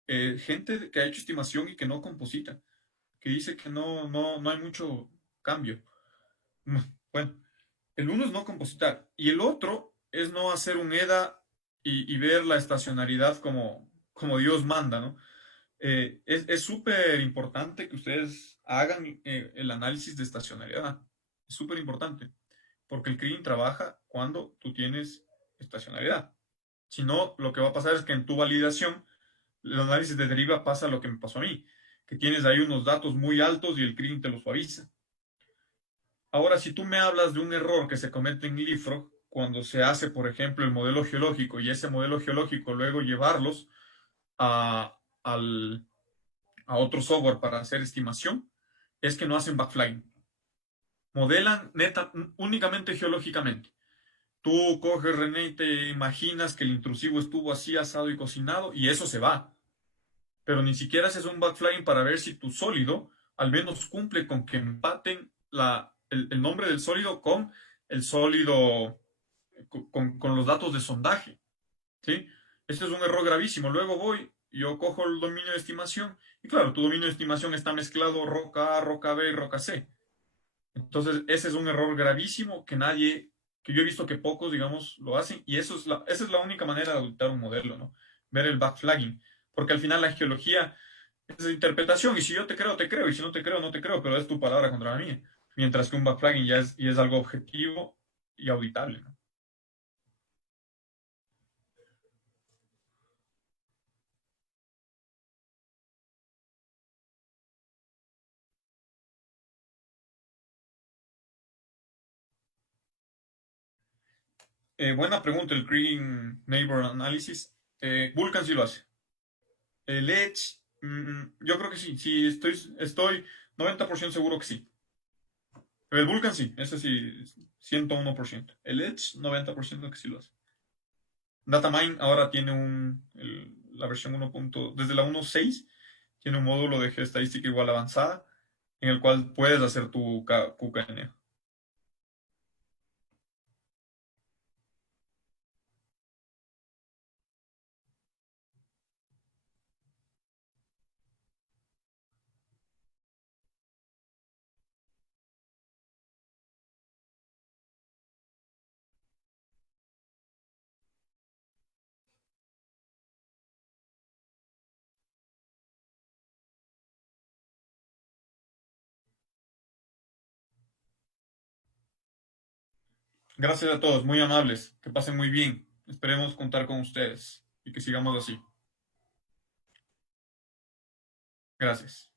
gente que ha hecho estimación y que no composita, que dice que no hay mucho cambio. Bueno, el uno es no compositar y el otro es no hacer un EDA y ver la estacionalidad como Dios manda, ¿no? Es súper importante que ustedes hagan el análisis de estacionalidad. Es súper importante, porque el CRIN trabaja cuando tú tienes estacionalidad. Si no, lo que va a pasar es que en tu validación, el análisis de deriva pasa lo que me pasó a mí, que tienes ahí unos datos muy altos y el CRIN te los suaviza. Ahora, si tú me hablas de un error que se comete en LeapFrog, cuando se hace, por ejemplo, el modelo geológico y ese modelo geológico luego llevarlos a, al, a otro software para hacer estimación, es que no hacen backflying. Modelan únicamente geológicamente. Tú coges, René, y te imaginas que el intrusivo estuvo así asado y cocinado y eso se va. Pero ni siquiera haces un backflying para ver si tu sólido al menos cumple con que empaten el nombre del sólido con el sólido, con los datos de sondaje. ¿Sí? Este es un error gravísimo. Luego voy, yo cojo el dominio de estimación y claro, tu dominio de estimación está mezclado roca A, roca B y roca C. Entonces, ese es un error gravísimo que yo he visto que pocos, digamos, lo hacen y esa es la única manera de auditar un modelo, ¿no? Ver el backflagging. Porque al final la geología es interpretación y si yo te creo, te creo y si no te creo, no te creo, pero es tu palabra contra la mía. Mientras que un backflagging y es algo objetivo y auditable, ¿no? Buena pregunta el Green Neighbor Analysis. Vulkan sí lo hace. El Edge, yo creo que sí. Sí, estoy 90% seguro que sí. El Vulkan sí, ese sí, 101%. El Edge, 90% que sí lo hace. Datamine ahora tiene la versión 1. Desde la 1.6 tiene un módulo de geoestadística igual avanzada en el cual puedes hacer tu QKN. Gracias a todos, muy amables. Que pasen muy bien. Esperemos contar con ustedes y que sigamos así. Gracias.